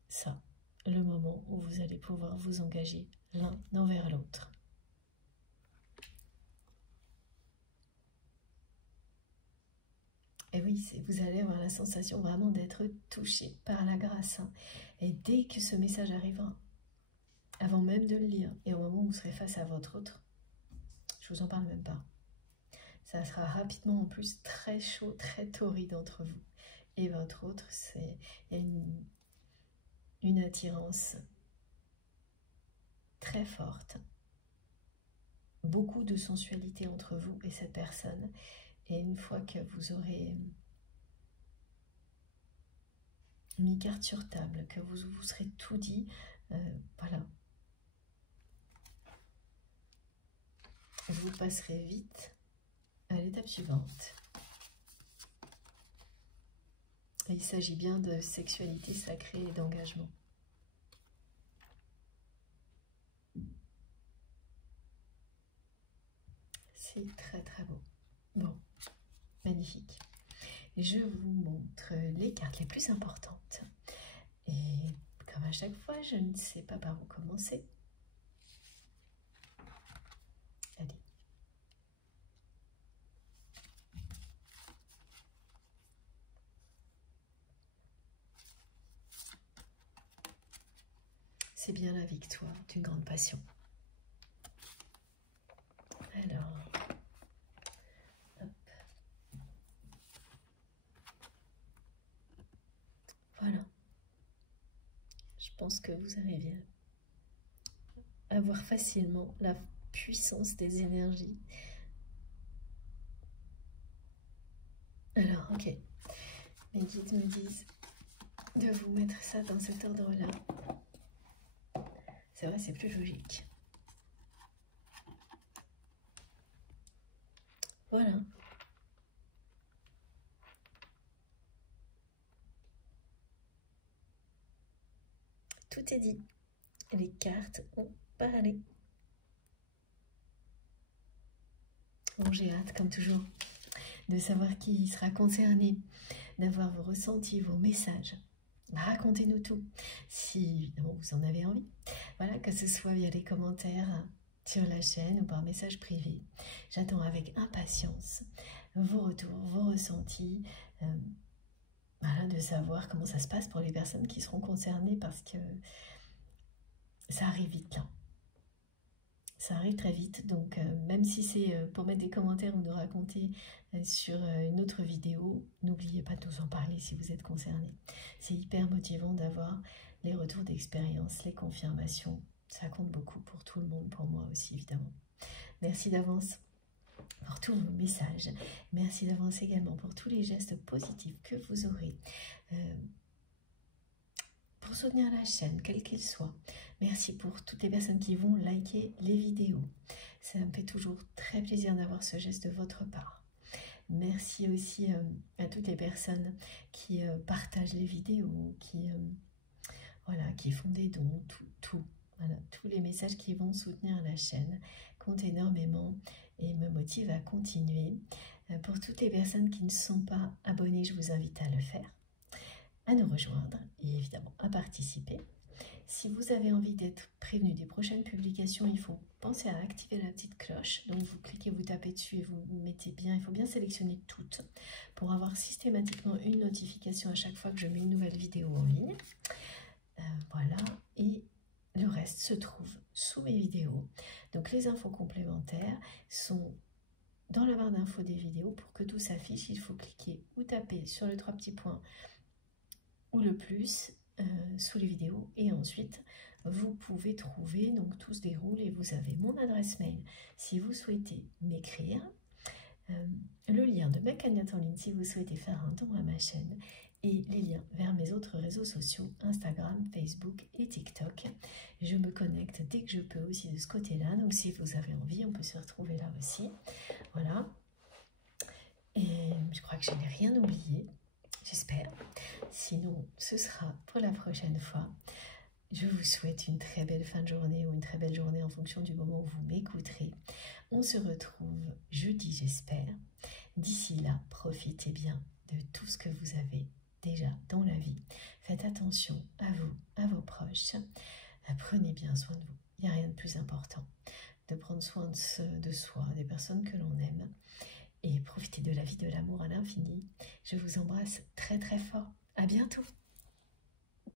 ça, le moment où vous allez pouvoir vous engager l'un envers l'autre. Et oui, vous allez avoir la sensation vraiment d'être touché par la grâce. Et dès que ce message arrivera, avant même de le lire, et au moment où vous serez face à votre autre, je vous en parle même pas. Ça sera rapidement en plus très chaud, très torride entre vous. Et votre autre, il y a une attirance très forte. Beaucoup de sensualité entre vous et cette personne. Et une fois que vous aurez mis carte sur table, que vous serez tout dit, voilà. Vous passerez vite à l'étape suivante. Et il s'agit bien de sexualité sacrée et d'engagement. C'est très très beau. Bon, magnifique. Je vous montre les cartes les plus importantes. Et comme à chaque fois, je ne sais pas par où commencer. Allez. C'est bien la victoire d'une grande passion. Alors, hop. Voilà. Je pense que vous arrivez à voir facilement la puissance des énergies. Alors, ok. Mes guides me disent de vous mettre ça dans cet ordre-là. C'est vrai, c'est plus logique. Voilà. Tout est dit. Les cartes ont parlé. Bon, j'ai hâte, comme toujours, de savoir qui sera concerné, d'avoir vos ressentis, vos messages. Racontez-nous tout, si évidemment vous en avez envie. Voilà, que ce soit via les commentaires sur la chaîne ou par message privé. J'attends avec impatience vos retours, vos ressentis, voilà, de savoir comment ça se passe pour les personnes qui seront concernées, parce que ça arrive vite là. Ça arrive très vite, donc même si c'est pour mettre des commentaires ou de raconter sur une autre vidéo, n'oubliez pas de nous en parler si vous êtes concerné. C'est hyper motivant d'avoir les retours d'expérience, les confirmations. Ça compte beaucoup pour tout le monde, pour moi aussi évidemment. Merci d'avance pour tous vos messages. Merci d'avance également pour tous les gestes positifs que vous aurez pour soutenir la chaîne, quel qu'il soit. Merci pour toutes les personnes qui vont liker les vidéos. Ça me fait toujours très plaisir d'avoir ce geste de votre part. Merci aussi à toutes les personnes qui partagent les vidéos, qui font des dons, voilà, tous les messages qui vont soutenir la chaîne comptent énormément et me motivent à continuer. Pour toutes les personnes qui ne sont pas abonnées, je vous invite à le faire, à nous rejoindre et évidemment à participer. Si vous avez envie d'être prévenu des prochaines publications, il faut penser à activer la petite cloche. Donc vous cliquez, vous tapez dessus et vous mettez bien, il faut bien sélectionner toutes pour avoir systématiquement une notification à chaque fois que je mets une nouvelle vidéo en ligne. Voilà, et le reste se trouve sous mes vidéos. Donc les infos complémentaires sont dans la barre d'infos des vidéos. Pour que tout s'affiche, il faut cliquer ou taper sur les 3 petits points ou le plus sous les vidéos, et ensuite vous pouvez trouver, donc tout se déroule et vous avez mon adresse mail si vous souhaitez m'écrire, le lien de ma cagnotte en ligne si vous souhaitez faire un don à ma chaîne, et les liens vers mes autres réseaux sociaux, Instagram, Facebook et TikTok. Je me connecte dès que je peux aussi de ce côté-là, donc si vous avez envie, on peut se retrouver là aussi. Voilà, et je crois que je n'ai rien oublié. J'espère. Sinon, ce sera pour la prochaine fois. Je vous souhaite une très belle fin de journée ou une très belle journée en fonction du moment où vous m'écouterez. On se retrouve jeudi, j'espère. D'ici là, profitez bien de tout ce que vous avez déjà dans la vie. Faites attention à vous, à vos proches. Prenez bien soin de vous. Il n'y a rien de plus important de prendre soin de soi, des personnes que l'on aime. Et profitez de la vie, de l'amour à l'infini. Je vous embrasse très très fort. À bientôt.